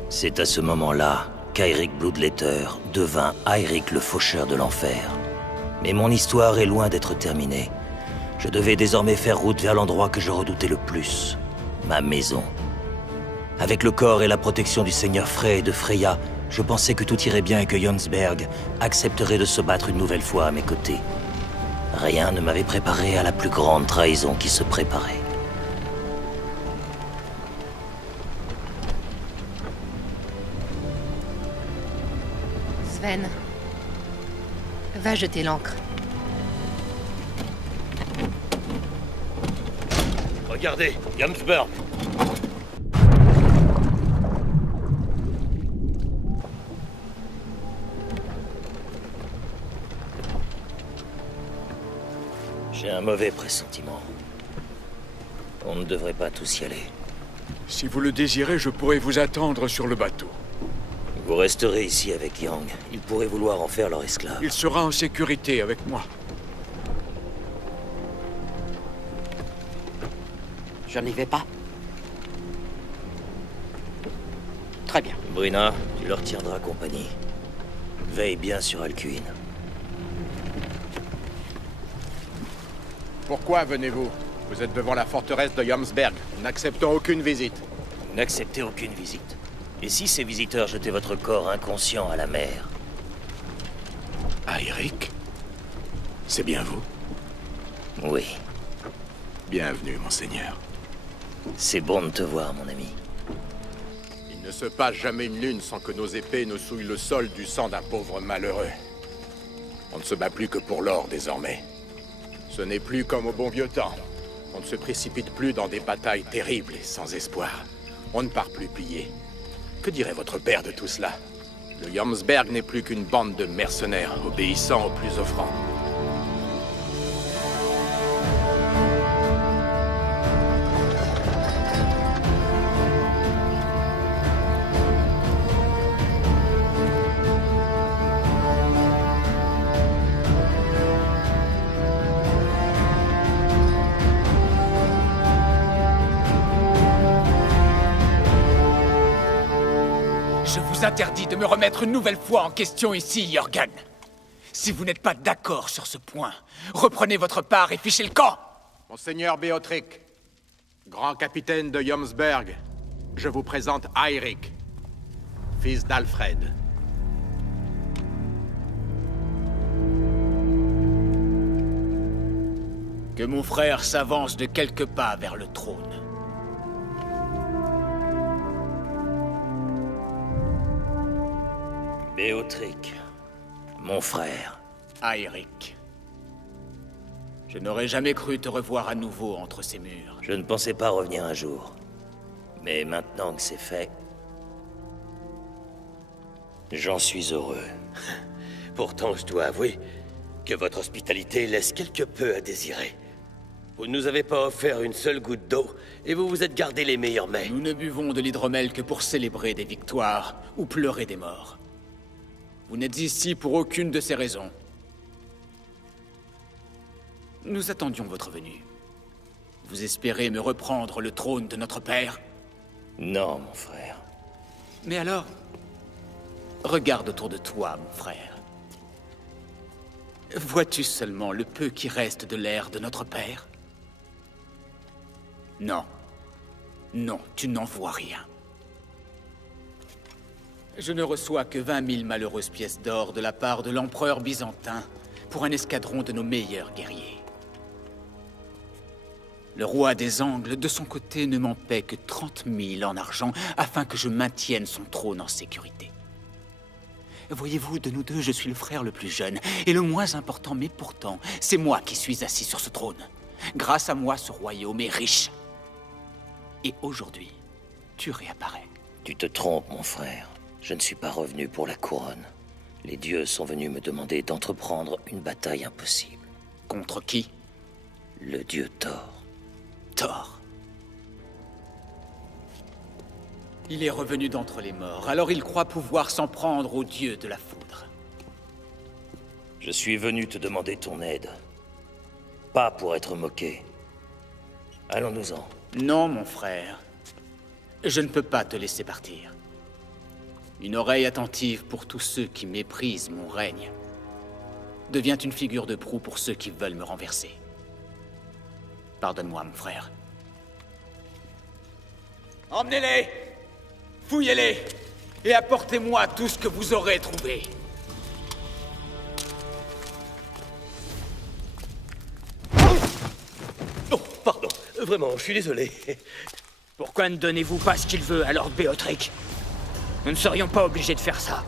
C'est à ce moment-là qu'Eirik Bloodletter devint Eirik le Faucheur de l'Enfer. Mais mon histoire est loin d'être terminée. Je devais désormais faire route vers l'endroit que je redoutais le plus. Ma maison. Avec le corps et la protection du Seigneur Frey et de Freya, je pensais que tout irait bien et que Jonsberg accepterait de se battre une nouvelle fois à mes côtés. Rien ne m'avait préparé à la plus grande trahison qui se préparait. Sven, va jeter l'ancre. Regardez, Jomsburg. J'ai un mauvais pressentiment. On ne devrait pas tous y aller. Si vous le désirez, je pourrais vous attendre sur le bateau. Vous resterez ici avec Yang. Ils pourraient vouloir en faire leur esclave. Il sera en sécurité avec moi. Je n'y vais pas. Très bien. Brina, tu leur tiendras compagnie. Veille bien sur Alcuin. Pourquoi venez-vous? Vous êtes devant la forteresse de Jomsberg. Nous n'acceptons aucune visite. Vous n'acceptez aucune visite. Et si ces visiteurs jetaient votre corps inconscient à la mer? Eirik? C'est bien vous? Oui. Bienvenue, monseigneur. C'est bon de te voir, mon ami. Il ne se passe jamais une lune sans que nos épées ne souillent le sol du sang d'un pauvre malheureux. On ne se bat plus que pour l'or, désormais. Ce n'est plus comme au bon vieux temps. On ne se précipite plus dans des batailles terribles et sans espoir. On ne part plus plié. Que dirait votre père de tout cela? Le Jomsberg n'est plus qu'une bande de mercenaires, obéissant aux plus offrants. Je vous interdis de me remettre une nouvelle fois en question ici, Jörgen. Si vous n'êtes pas d'accord sur ce point, reprenez votre part et fichez le camp. Monseigneur Beothric, grand capitaine de Jomsberg, je vous présente Eirik, fils d'Alfred. Que mon frère s'avance de quelques pas vers le trône. Beothric, mon frère. Eirik. Je n'aurais jamais cru te revoir à nouveau entre ces murs. Je ne pensais pas revenir un jour. Mais maintenant que c'est fait, j'en suis heureux. Pourtant, je dois avouer que votre hospitalité laisse quelque peu à désirer. Vous ne nous avez pas offert une seule goutte d'eau, et vous vous êtes gardé les meilleurs mets. Nous ne buvons de l'hydromel que pour célébrer des victoires ou pleurer des morts. Vous n'êtes ici pour aucune de ces raisons. Nous attendions votre venue. Vous espérez me reprendre le trône de notre père? Non, mon frère. Mais alors, regarde autour de toi, mon frère. Vois-tu seulement le peu qui reste de l'ère de notre père? Non. Non, tu n'en vois rien. Je ne reçois que 20 000 malheureuses pièces d'or de la part de l'empereur byzantin pour un escadron de nos meilleurs guerriers. Le roi des Angles, de son côté, ne m'en paie que 30 000 en argent afin que je maintienne son trône en sécurité. Voyez-vous, de nous deux, je suis le frère le plus jeune et le moins important, mais pourtant, c'est moi qui suis assis sur ce trône. Grâce à moi, ce royaume est riche. Et aujourd'hui, tu réapparais. Tu te trompes, mon frère. Je ne suis pas revenu pour la couronne. Les dieux sont venus me demander d'entreprendre une bataille impossible. Contre qui? Le dieu Thor. Thor. Il est revenu d'entre les morts, alors il croit pouvoir s'en prendre au dieu de la foudre. Je suis venu te demander ton aide. Pas pour être moqué. Allons-nous-en. Non, mon frère. Je ne peux pas te laisser partir. Une oreille attentive pour tous ceux qui méprisent mon règne devient une figure de proue pour ceux qui veulent me renverser. Pardonne-moi, mon frère. Emmenez-les! Fouillez-les! Et apportez-moi tout ce que vous aurez trouvé. Oh, pardon. Vraiment, je suis désolé. Pourquoi ne donnez-vous pas ce qu'il veut à Lord Beothric? Nous ne serions pas obligés de faire ça.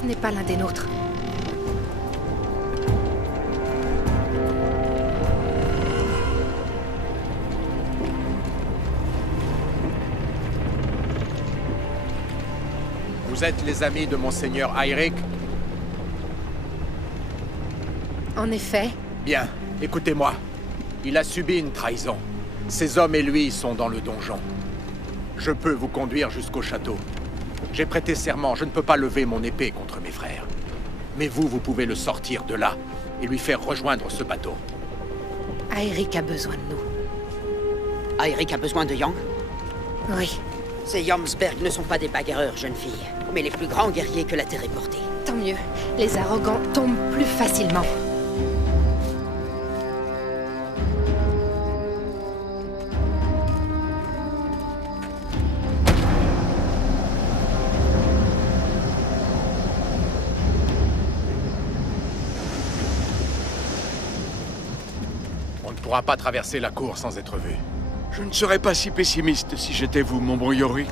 Ce n'est pas l'un des nôtres. Vous êtes les amis de Monseigneur Airic? En effet. Bien, écoutez-moi. Il a subi une trahison. Ses hommes et lui sont dans le donjon. Je peux vous conduire jusqu'au château. J'ai prêté serment, je ne peux pas lever mon épée contre mes frères. Mais vous, vous pouvez le sortir de là et lui faire rejoindre ce bateau. Airic a besoin de nous. Airic a besoin de Yang? Oui. Ces Jomsberg ne sont pas des bagarreurs, jeune fille, mais les plus grands guerriers que la Terre ait portés. Tant mieux. Les arrogants tombent plus facilement. On ne pourra pas traverser la cour sans être vu. Je ne serais pas si pessimiste si j'étais vous, mon bon Yorick.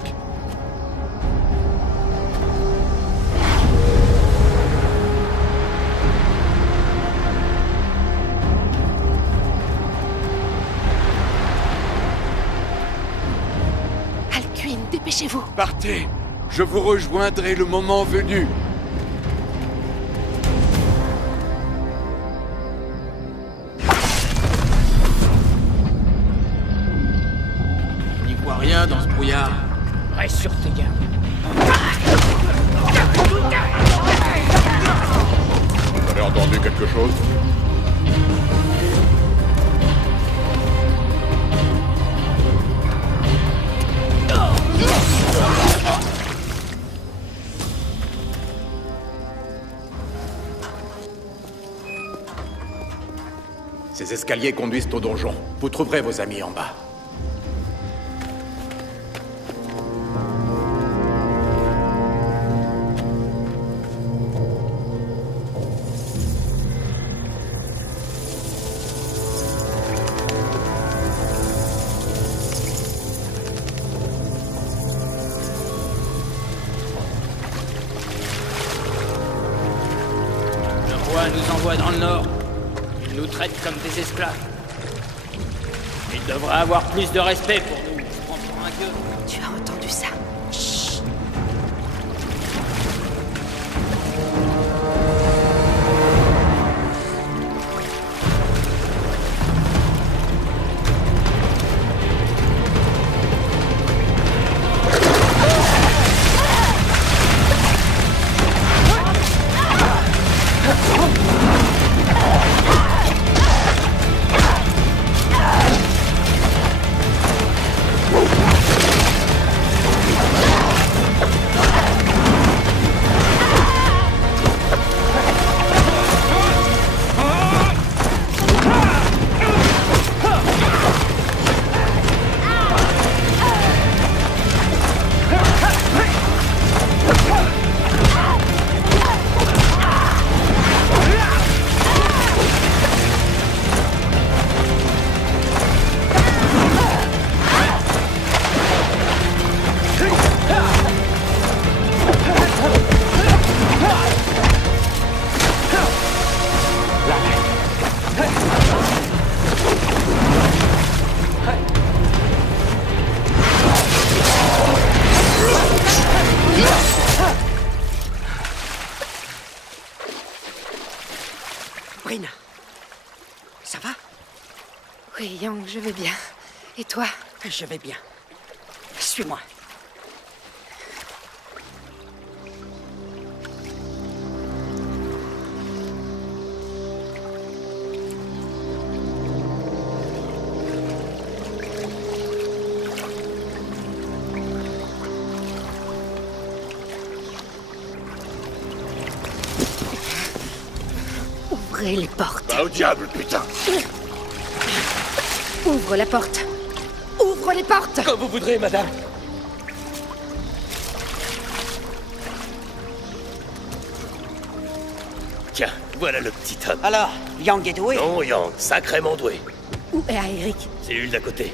Alcuin, dépêchez-vous. Partez, je vous rejoindrai le moment venu. Rien dans ce brouillard. Reste sur tes gardes. Vous avez entendu quelque chose? Ces escaliers conduisent au donjon. Vous trouverez vos amis en bas. Nous envoie dans le nord. Il nous traite comme des esclaves. Il devrait avoir plus de respect pour nous. Je prends pour un dieu. Tu as entendu ça? Chut. Brina, ça va? Oui, Yang, je vais bien. Et toi? Je vais bien. Suis-moi. Ouvrez les portes. Va au diable, putain! Ouvre la porte. Ouvre les portes! Comme vous voudrez, madame. Tiens, voilà le petit homme. Alors, Yang est doué? Non, Yang, sacrément doué. Où est Aeric? Cellule d'à côté.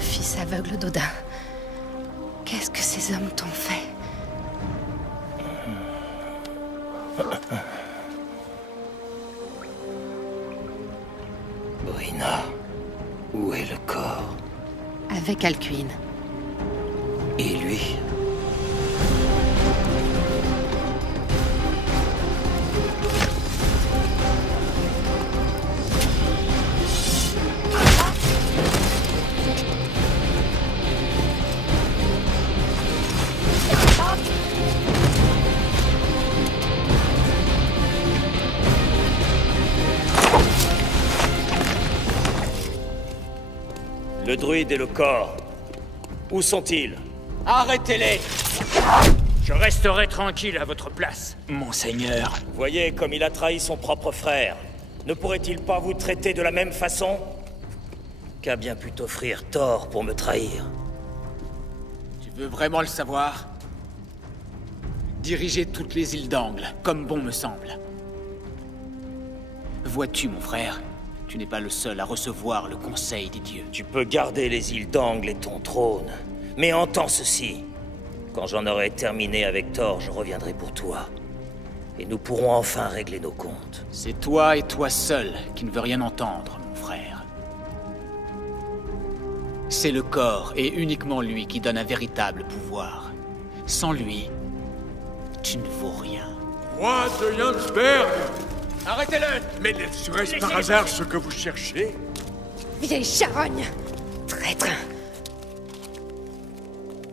Fils aveugle d'Odin. Qu'est-ce que ces hommes t'ont fait? Brina, où est le corps? Avec Alcuin. Et lui? Le druide et le corps. Où sont-ils? Arrêtez-les! Je resterai tranquille à votre place, monseigneur. Voyez comme il a trahi son propre frère. Ne pourrait-il pas vous traiter de la même façon? Qu'a bien pu t'offrir Thor pour me trahir? Tu veux vraiment le savoir? Diriger toutes les îles d'Angle, comme bon me semble. Vois-tu, mon frère, tu n'es pas le seul à recevoir le conseil des dieux. Tu peux garder les îles d'Angle et ton trône. Mais entends ceci. Quand j'en aurai terminé avec Thor, je reviendrai pour toi. Et nous pourrons enfin régler nos comptes. C'est toi et toi seul qui ne veux rien entendre, mon frère. C'est le corps, et uniquement lui, qui donne un véritable pouvoir. Sans lui, tu ne vaux rien. Roi de Jensberg! Arrêtez-le! Mais serait-ce par hasard ce que vous cherchez? Vieille charogne! Traître!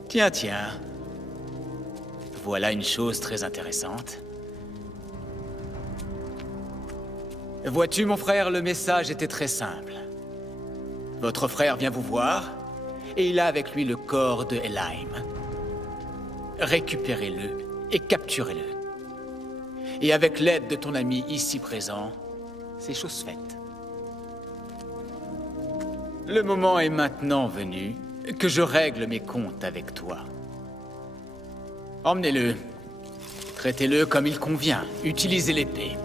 Tiens, tiens. Voilà une chose très intéressante. Vois-tu, mon frère, le message était très simple. Votre frère vient vous voir, et il a avec lui le corps de Helheim. Récupérez-le et capturez-le. Et avec l'aide de ton ami ici présent, c'est chose faite. Le moment est maintenant venu que je règle mes comptes avec toi. Emmenez-le. Traitez-le comme il convient. Utilisez l'épée.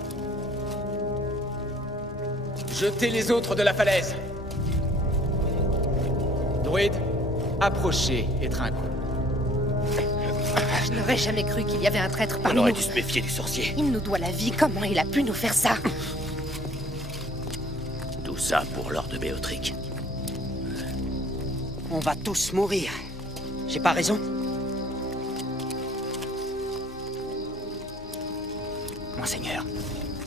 Jetez les autres de la falaise. Druide, approchez et trinquons. Je n'aurais jamais cru qu'il y avait un traître On parmi aurait nous. dû se méfier du sorcier. Il nous doit la vie. Comment il a pu nous faire ça? Tout ça pour l'or de Béotric. On va tous mourir. J'ai pas raison? Monseigneur,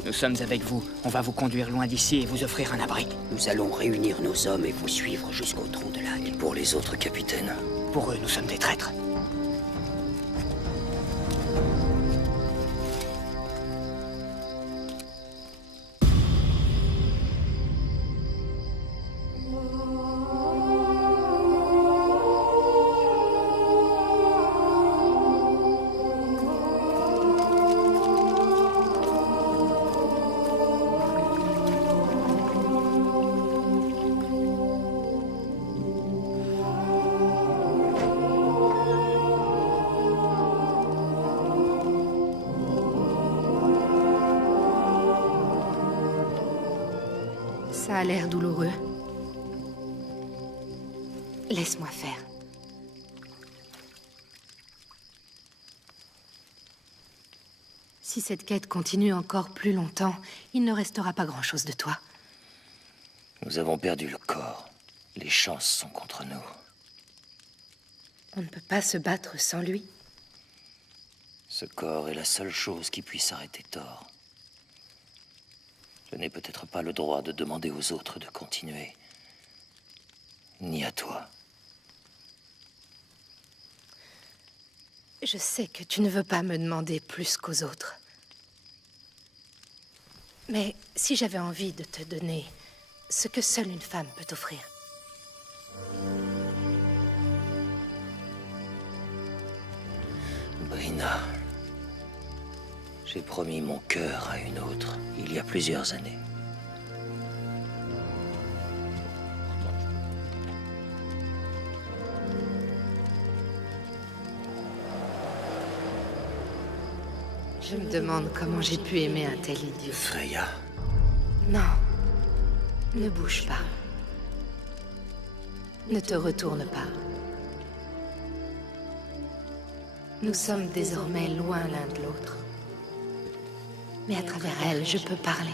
nous sommes avec vous. On va vous conduire loin d'ici et vous offrir un abri. Nous allons réunir nos hommes et vous suivre jusqu'au tronc de lac. Et pour les autres capitaines? Pour eux, nous sommes des traîtres. Ça a l'air douloureux. Laisse-moi faire. Si cette quête continue encore plus longtemps, il ne restera pas grand-chose de toi. Nous avons perdu le corps. Les chances sont contre nous. On ne peut pas se battre sans lui. Ce corps est la seule chose qui puisse arrêter Thor. Je n'ai peut-être pas le droit de demander aux autres de continuer. Ni à toi. Je sais que tu ne veux pas me demander plus qu'aux autres. Mais si j'avais envie de te donner ce que seule une femme peut offrir. Brina. J'ai promis mon cœur à une autre, il y a plusieurs années. Je me demande comment j'ai pu aimer un tel idiot. Freya. Non. Ne bouge pas. Ne te retourne pas. Nous sommes désormais loin l'un de l'autre. Mais à travers elle, je peux parler.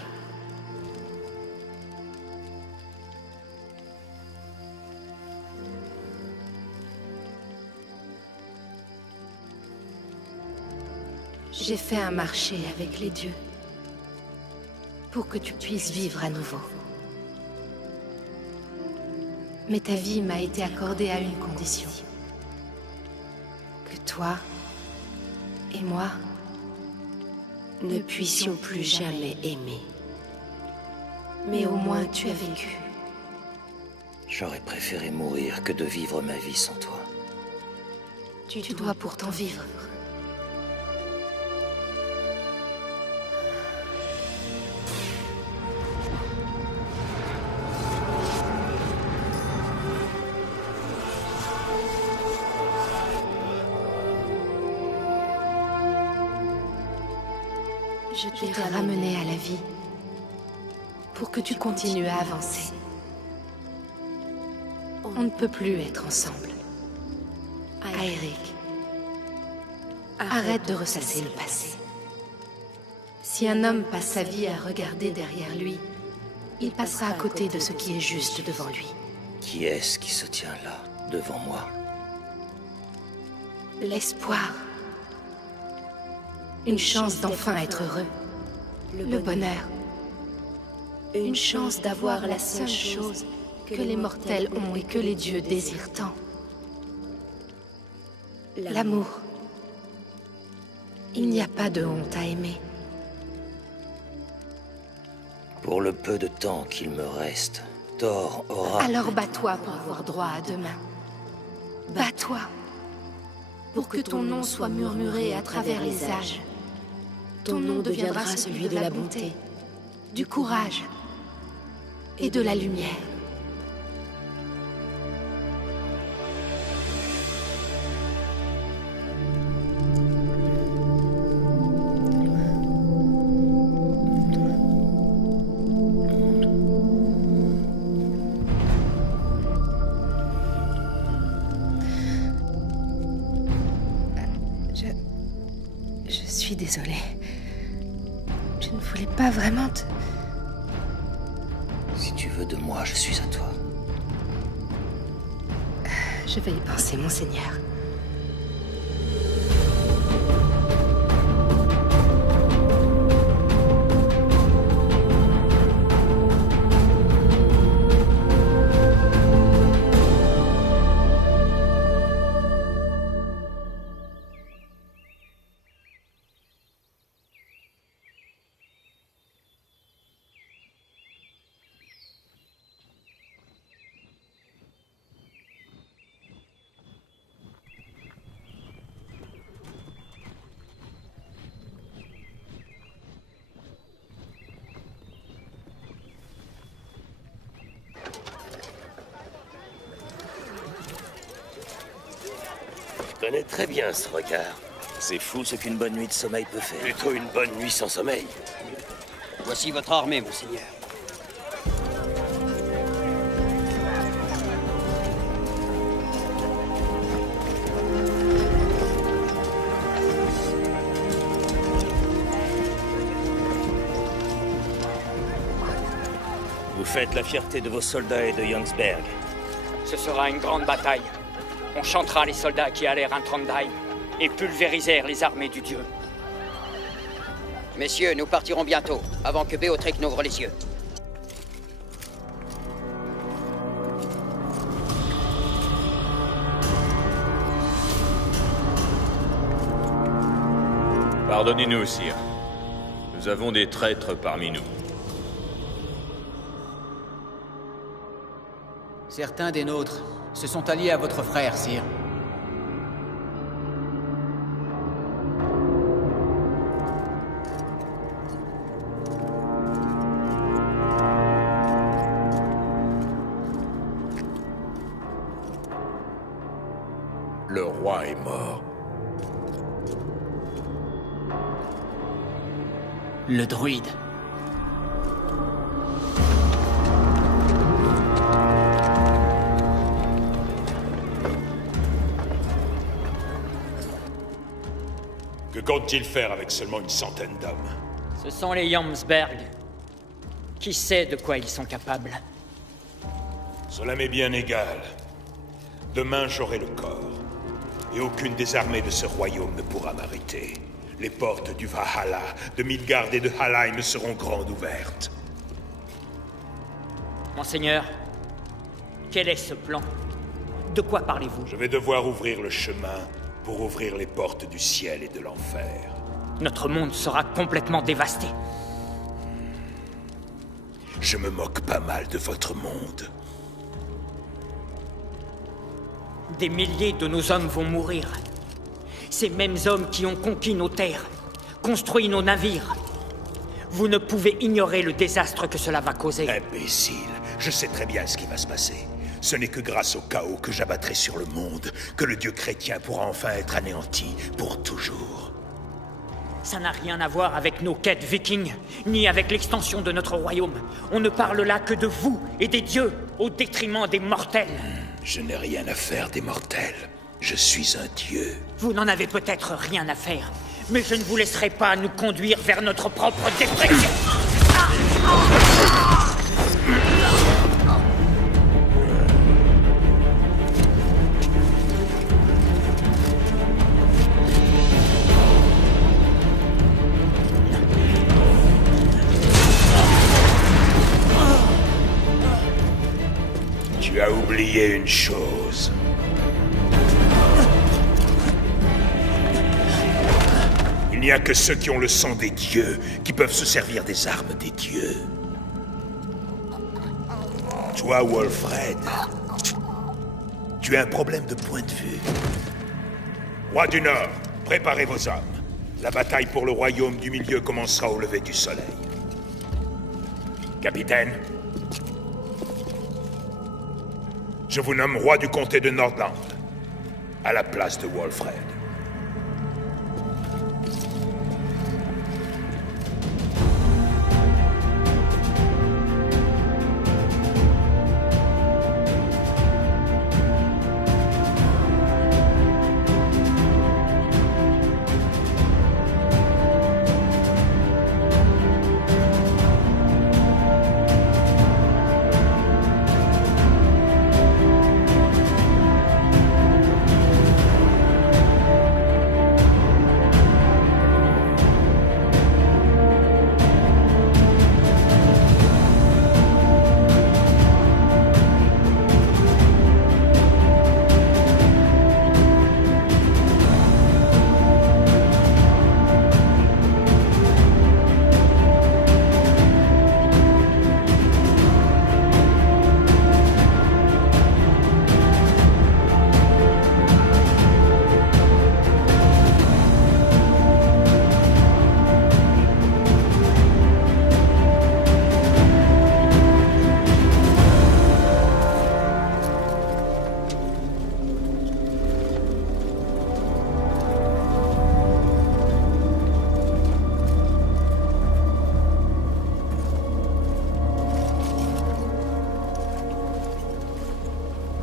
J'ai fait un marché avec les dieux pour que tu puisses vivre à nouveau. Mais ta vie m'a été accordée à une condition. Que toi et moi ne puissions plus jamais aimer. Mais au moins tu as vécu. J'aurais préféré mourir que de vivre ma vie sans toi. Tu dois pourtant vivre. Je t'ai ramené à la vie pour que tu continues à avancer. On ne peut plus être ensemble. Aeric, arrête de ressasser le passé. Si un homme passe sa vie à regarder derrière lui, il passera à côté de ce qui est juste devant lui. Qui est-ce qui se tient là, devant moi? L'espoir. Une chance d'enfin être heureux. Le bonheur. Une chance d'avoir la seule chose que les mortels ont et que les dieux désirent tant. L'amour. Il n'y a pas de honte à aimer. Pour le peu de temps qu'il me reste, Thor aura... Alors bats-toi pour avoir droit à demain. Bats-toi. Pour que ton nom soit murmuré à travers les âges. Ton nom deviendra celui de la bonté, du courage et de la lumière. Je suis désolée. Je ne voulais pas vraiment te... Si tu veux de moi, je suis à toi. Je vais y penser, monseigneur. Je connais très bien ce regard. C'est fou ce qu'une bonne nuit de sommeil peut faire. Plutôt une bonne nuit sans sommeil. Voici votre armée, monseigneur. Vous faites la fierté de vos soldats et de Youngsberg. Ce sera une grande bataille. On chantera les soldats qui allèrent à Trondheim et pulvérisèrent les armées du dieu. Messieurs, nous partirons bientôt, avant que Beothric n'ouvre les yeux. Pardonnez-nous, sire. Nous avons des traîtres parmi nous. Certains des nôtres se sont alliés à votre frère, sire. Le roi est mort. Le druide. Que compte-t-il faire avec seulement une centaine d'hommes? Ce sont les Youngsberg. Qui sait de quoi ils sont capables? Cela m'est bien égal. Demain, j'aurai le corps. Et aucune des armées de ce royaume ne pourra m'arrêter. Les portes du Valhalla, de Midgard et de Halheim seront grandes ouvertes. Monseigneur, quel est ce plan? De quoi parlez-vous? Je vais devoir ouvrir le chemin pour ouvrir les portes du ciel et de l'enfer. Notre monde sera complètement dévasté. Je me moque pas mal de votre monde. Des milliers de nos hommes vont mourir. Ces mêmes hommes qui ont conquis nos terres, construit nos navires. Vous ne pouvez ignorer le désastre que cela va causer. Imbécile, je sais très bien ce qui va se passer. Ce n'est que grâce au chaos que j'abattrai sur le monde que le dieu chrétien pourra enfin être anéanti pour toujours. Ça n'a rien à voir avec nos quêtes vikings, ni avec l'extension de notre royaume. On ne parle là que de vous et des dieux, au détriment des mortels. Je n'ai rien à faire des mortels. Je suis un dieu. Vous n'en avez peut-être rien à faire, mais je ne vous laisserai pas nous conduire vers notre propre destruction. Tu as oublié une chose. Il n'y a que ceux qui ont le sang des dieux qui peuvent se servir des armes des dieux. Toi, Wulfred, tu as un problème de point de vue. Roi du Nord, préparez vos hommes. La bataille pour le royaume du milieu commencera au lever du soleil. Capitaine, je vous nomme roi du comté de Nordland, à la place de Wulfred.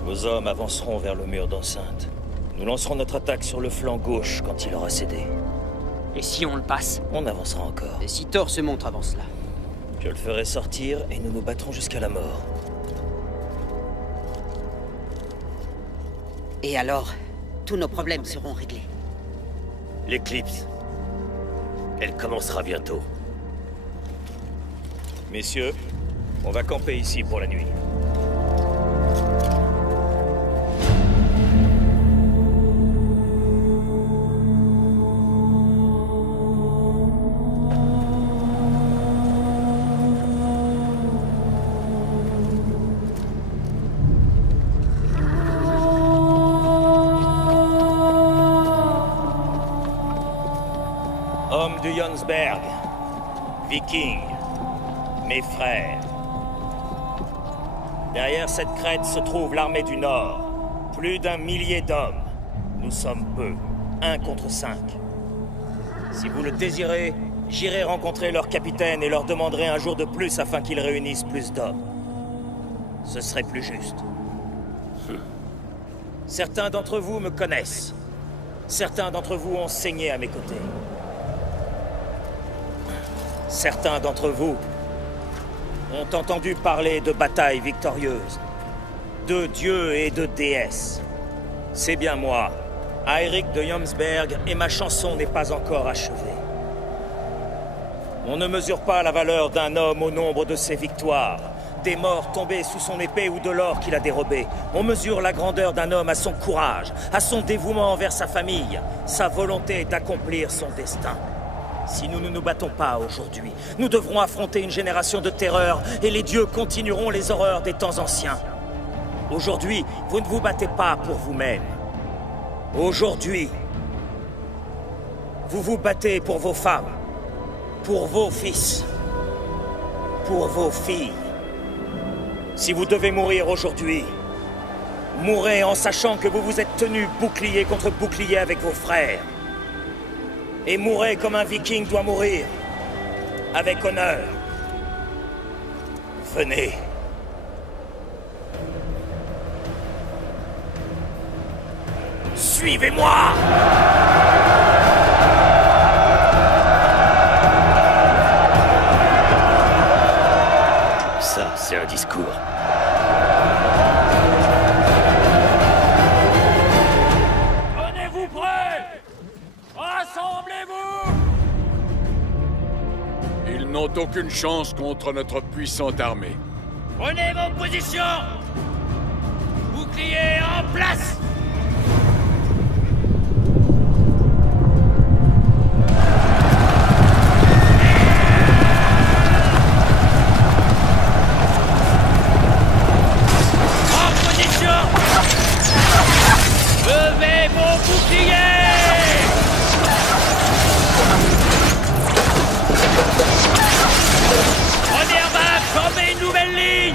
Vos hommes avanceront vers le mur d'enceinte. Nous lancerons notre attaque sur le flanc gauche quand il aura cédé. Et si on le passe? On avancera encore. Et si Thor se montre avant cela? Je le ferai sortir et nous nous battrons jusqu'à la mort. Et alors, tous nos problèmes seront réglés. L'éclipse. Elle commencera bientôt. Messieurs, on va camper ici pour la nuit. Hommes de Jonsberg, Vikings, mes frères. Derrière cette crête se trouve l'armée du Nord. Plus d'1 millier d'hommes. Nous sommes peu, 1 contre 5. Si vous le désirez, j'irai rencontrer leur capitaine et leur demanderai un jour de plus afin qu'ils réunissent plus d'hommes. Ce serait plus juste. Certains d'entre vous me connaissent. Certains d'entre vous ont saigné à mes côtés. Certains d'entre vous ont entendu parler de batailles victorieuses, de dieux et de déesses. C'est bien moi, Eirik de Jonsberg, et ma chanson n'est pas encore achevée. On ne mesure pas la valeur d'un homme au nombre de ses victoires, des morts tombés sous son épée ou de l'or qu'il a dérobé. On mesure la grandeur d'un homme à son courage, à son dévouement envers sa famille, sa volonté d'accomplir son destin. Si nous ne nous battons pas aujourd'hui, nous devrons affronter une génération de terreur et les dieux continueront les horreurs des temps anciens. Aujourd'hui, vous ne vous battez pas pour vous-même. Aujourd'hui, vous vous battez pour vos femmes, pour vos fils, pour vos filles. Si vous devez mourir aujourd'hui, mourrez en sachant que vous vous êtes tenus bouclier contre bouclier avec vos frères. Et mourrez comme un viking doit mourir, avec honneur. Venez. Suivez-moi! Ça, c'est un discours. Tenez-vous prêts! Rassemblez-vous! Ils n'ont aucune chance contre notre puissante armée. Prenez vos positions! Bouclier en place! En position! Levez vos boucliers! Première vague, formez une nouvelle ligne!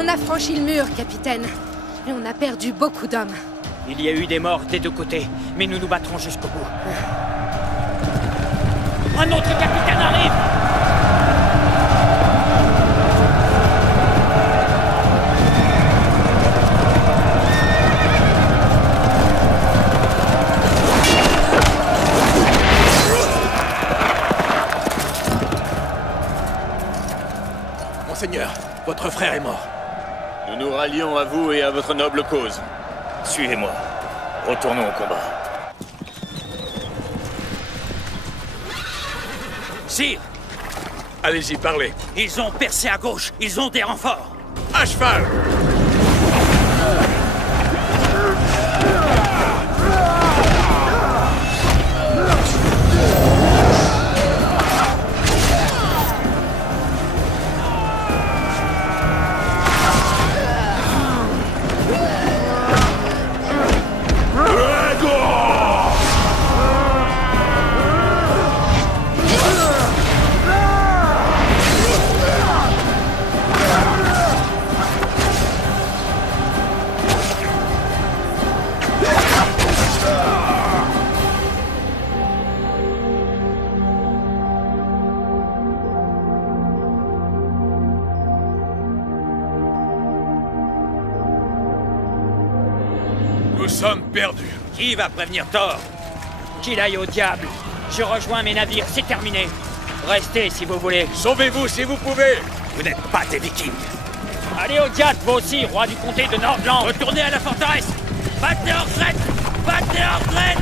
On a franchi le mur, capitaine. Et on a perdu beaucoup d'hommes. Il y a eu des morts des deux côtés, mais nous nous battrons jusqu'au bout. Un autre capitaine arrive! Monseigneur, votre frère est mort. Nous nous rallions à vous et à votre noble cause. Suivez-moi. Retournons au combat. Sire, Allez-y, parlez. ils ont percé à gauche. Ils ont des renforts. À cheval! Nous sommes perdus. Qui va prévenir Thor? Qu'il aille au diable. Je rejoins mes navires, c'est terminé. Restez si vous voulez. Sauvez-vous si vous pouvez. Vous n'êtes pas des Vikings. Allez au diable, vous aussi, roi du comté de Nordland. Retournez à la forteresse. Battez en retraite. Battez en retraite.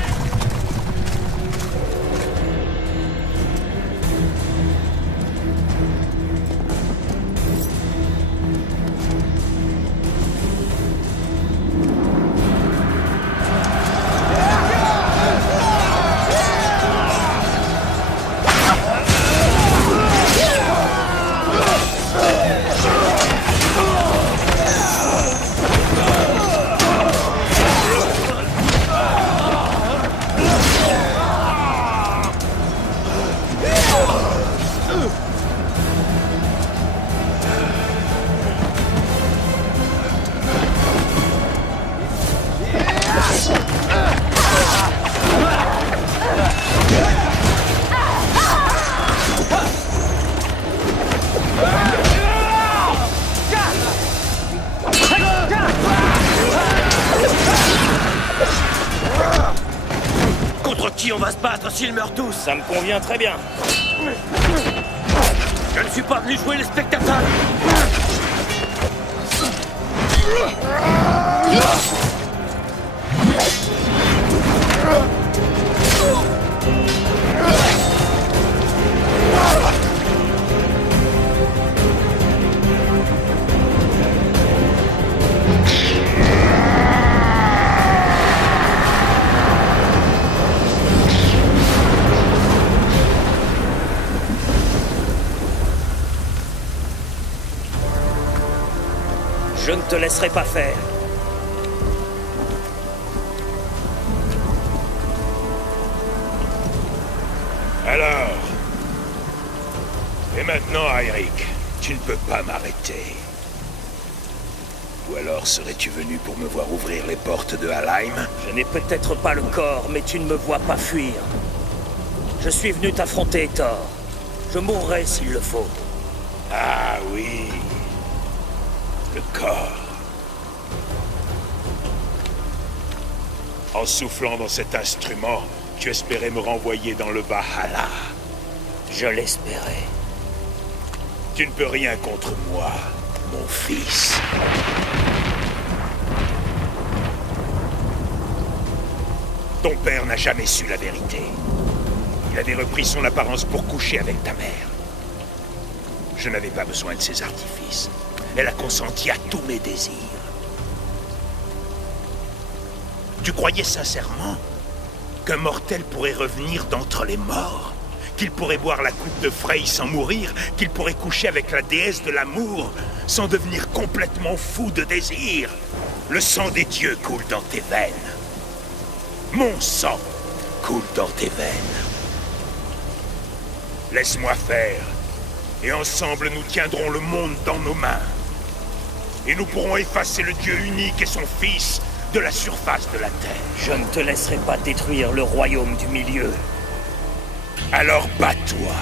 on va se battre s'ils meurent tous. Ça me convient très bien. Je ne suis pas venu jouer les spectateurs. Je ne te laisserai pas faire. Alors... Et maintenant, Airic, tu ne peux pas m'arrêter. Ou alors serais-tu venu pour me voir ouvrir les portes de Alheim? Je n'ai peut-être pas le corps, mais tu ne me vois pas fuir. Je suis venu t'affronter, Thor. Je mourrai s'il le faut. Ah oui... Le corps. En soufflant dans cet instrument, tu espérais me renvoyer dans le Valhalla. Je l'espérais. Tu ne peux rien contre moi, mon fils. Ton père n'a jamais su la vérité. Il avait repris son apparence pour coucher avec ta mère. Je n'avais pas besoin de ses artifices. Elle a consenti à tous mes désirs. Tu croyais sincèrement qu'un mortel pourrait revenir d'entre les morts? Qu'il pourrait boire la coupe de Frey sans mourir? Qu'il pourrait coucher avec la déesse de l'amour sans devenir complètement fou de désir? Le sang des dieux coule dans tes veines. Mon sang coule dans tes veines. Laisse-moi faire, et ensemble nous tiendrons le monde dans nos mains. Et nous pourrons effacer le Dieu unique et son Fils de la surface de la Terre. Je ne te laisserai pas détruire le royaume du milieu. Alors bats-toi.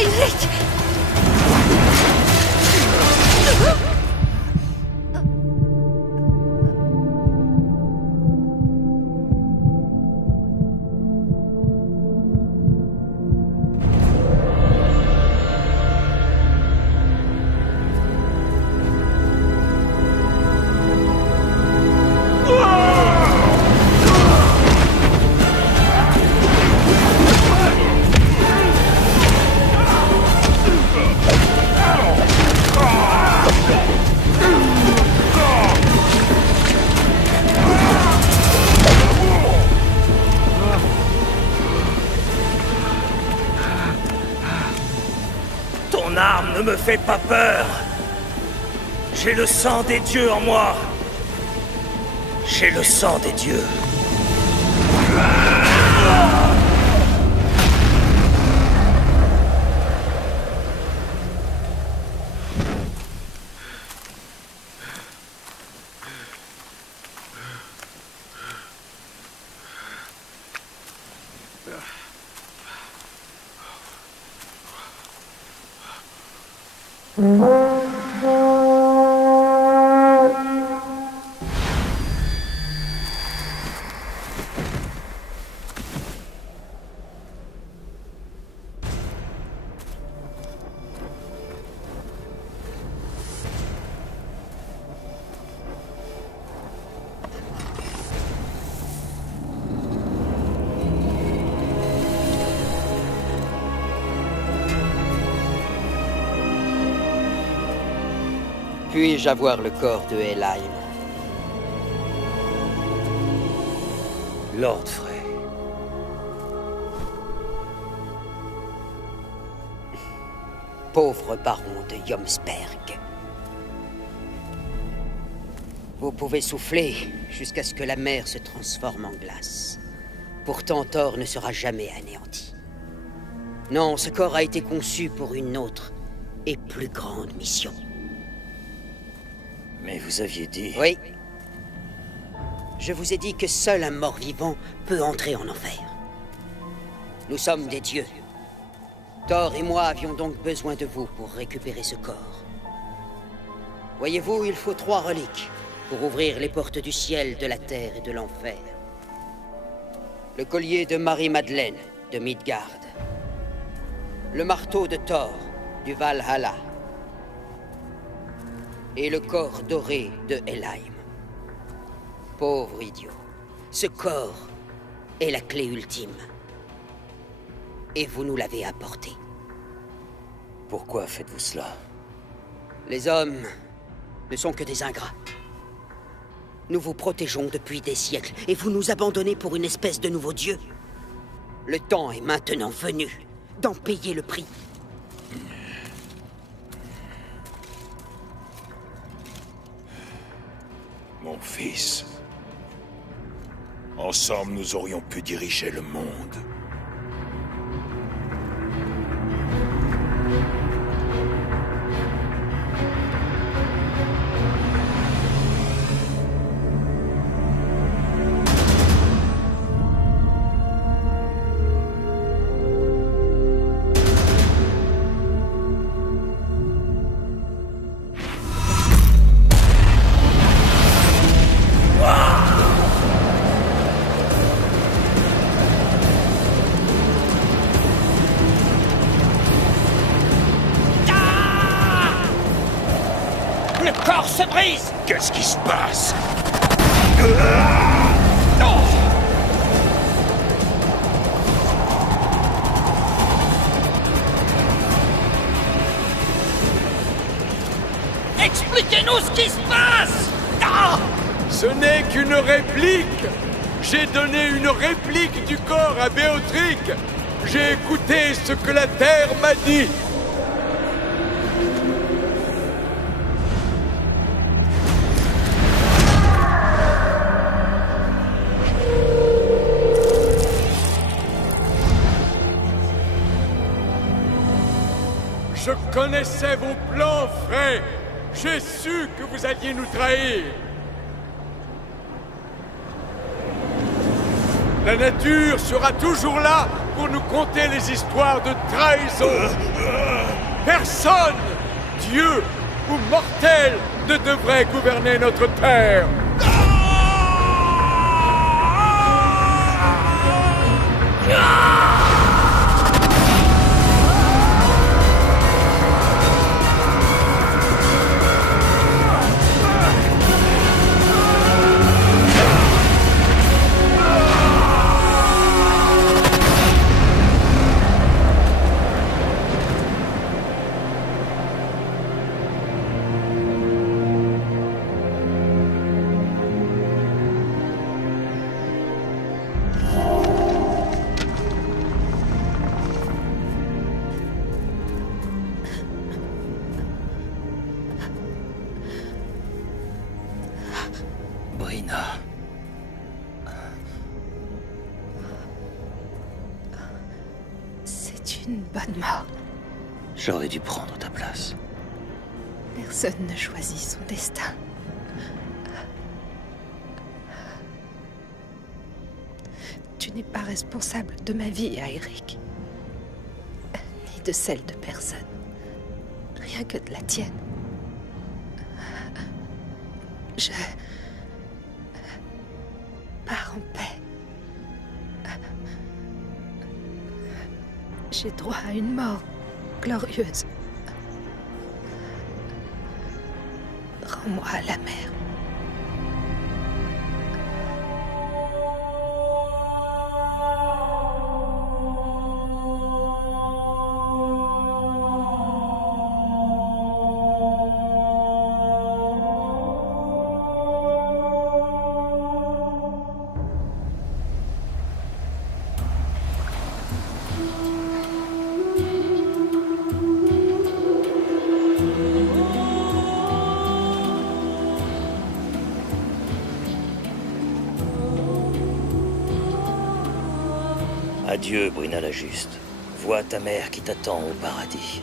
Airic! arme ne me fait pas peur. J'ai le sang des dieux en moi. J'ai le sang des dieux. Puis-je avoir le corps de Helheim? Lord Frey. Pauvre baron de Jomsberg. Vous pouvez souffler jusqu'à ce que la mer se transforme en glace. Pourtant, Thor ne sera jamais anéanti. Non, ce corps a été conçu pour une autre et plus grande mission. Mais vous aviez dit... Oui. Je vous ai dit que seul un mort-vivant peut entrer en enfer. Nous sommes des dieux. Thor et moi avions donc besoin de vous pour récupérer ce corps. Voyez-vous, il faut 3 reliques pour ouvrir les portes du ciel, de la terre et de l'enfer. Le collier de Marie-Madeleine, de Midgard. Le marteau de Thor, du Valhalla. Et le corps doré de Helheim. Pauvre idiot. Ce corps est la clé ultime. Et vous nous l'avez apporté. Pourquoi faites-vous cela? Les hommes ne sont que des ingrats. Nous vous protégeons depuis des siècles, et vous nous abandonnez pour une espèce de nouveau dieu. Le temps est maintenant venu d'en payer le prix. Mon fils, ensemble nous aurions pu diriger le monde. Se brise! Qu'est-ce qui se passe? Expliquez-nous ce qui se passe! Ah! Ce n'est qu'une réplique! J'ai donné une réplique du corps à Béotric! J'ai écouté ce que la Terre m'a dit! Je connaissais vos plans, frère. J'ai su que vous alliez nous trahir. La nature sera toujours là pour nous conter les histoires de trahison. Personne, Dieu ou mortel, ne devrait gouverner notre terre. une bonne mort. J'aurais dû prendre ta place. Personne ne choisit son destin. Tu n'es pas responsable de ma vie, Airic. Ni de celle de personne. Rien que de la tienne. Je... pars en paix. J'ai droit à une mort glorieuse. Rends-moi la mer. Adieu, Brina la Juste. Vois ta mère qui t'attend au paradis.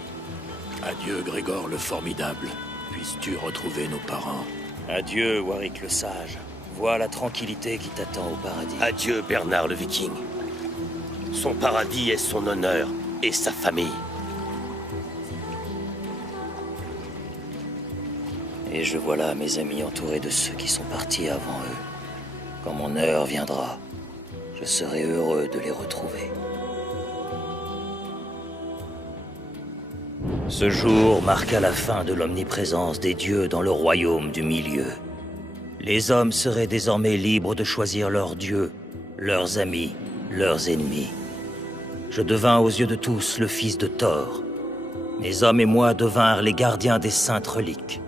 Adieu, Grégor le Formidable. Puisses-tu retrouver nos parents. Adieu, Warwick le Sage. Vois la tranquillité qui t'attend au paradis. Adieu, Bernard le Viking. Son paradis est son honneur et sa famille. Et je vois là mes amis entourés de ceux qui sont partis avant eux. Quand mon heure viendra, je serai heureux de les retrouver. Ce jour marqua la fin de l'omniprésence des dieux dans le royaume du milieu. Les hommes seraient désormais libres de choisir leurs dieux, leurs amis, leurs ennemis. Je devins aux yeux de tous le fils de Thor. Mes hommes et moi devinrent les gardiens des saintes reliques.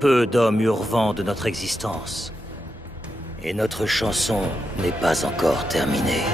Peu d'hommes eurent vent de notre existence. Et notre chanson n'est pas encore terminée.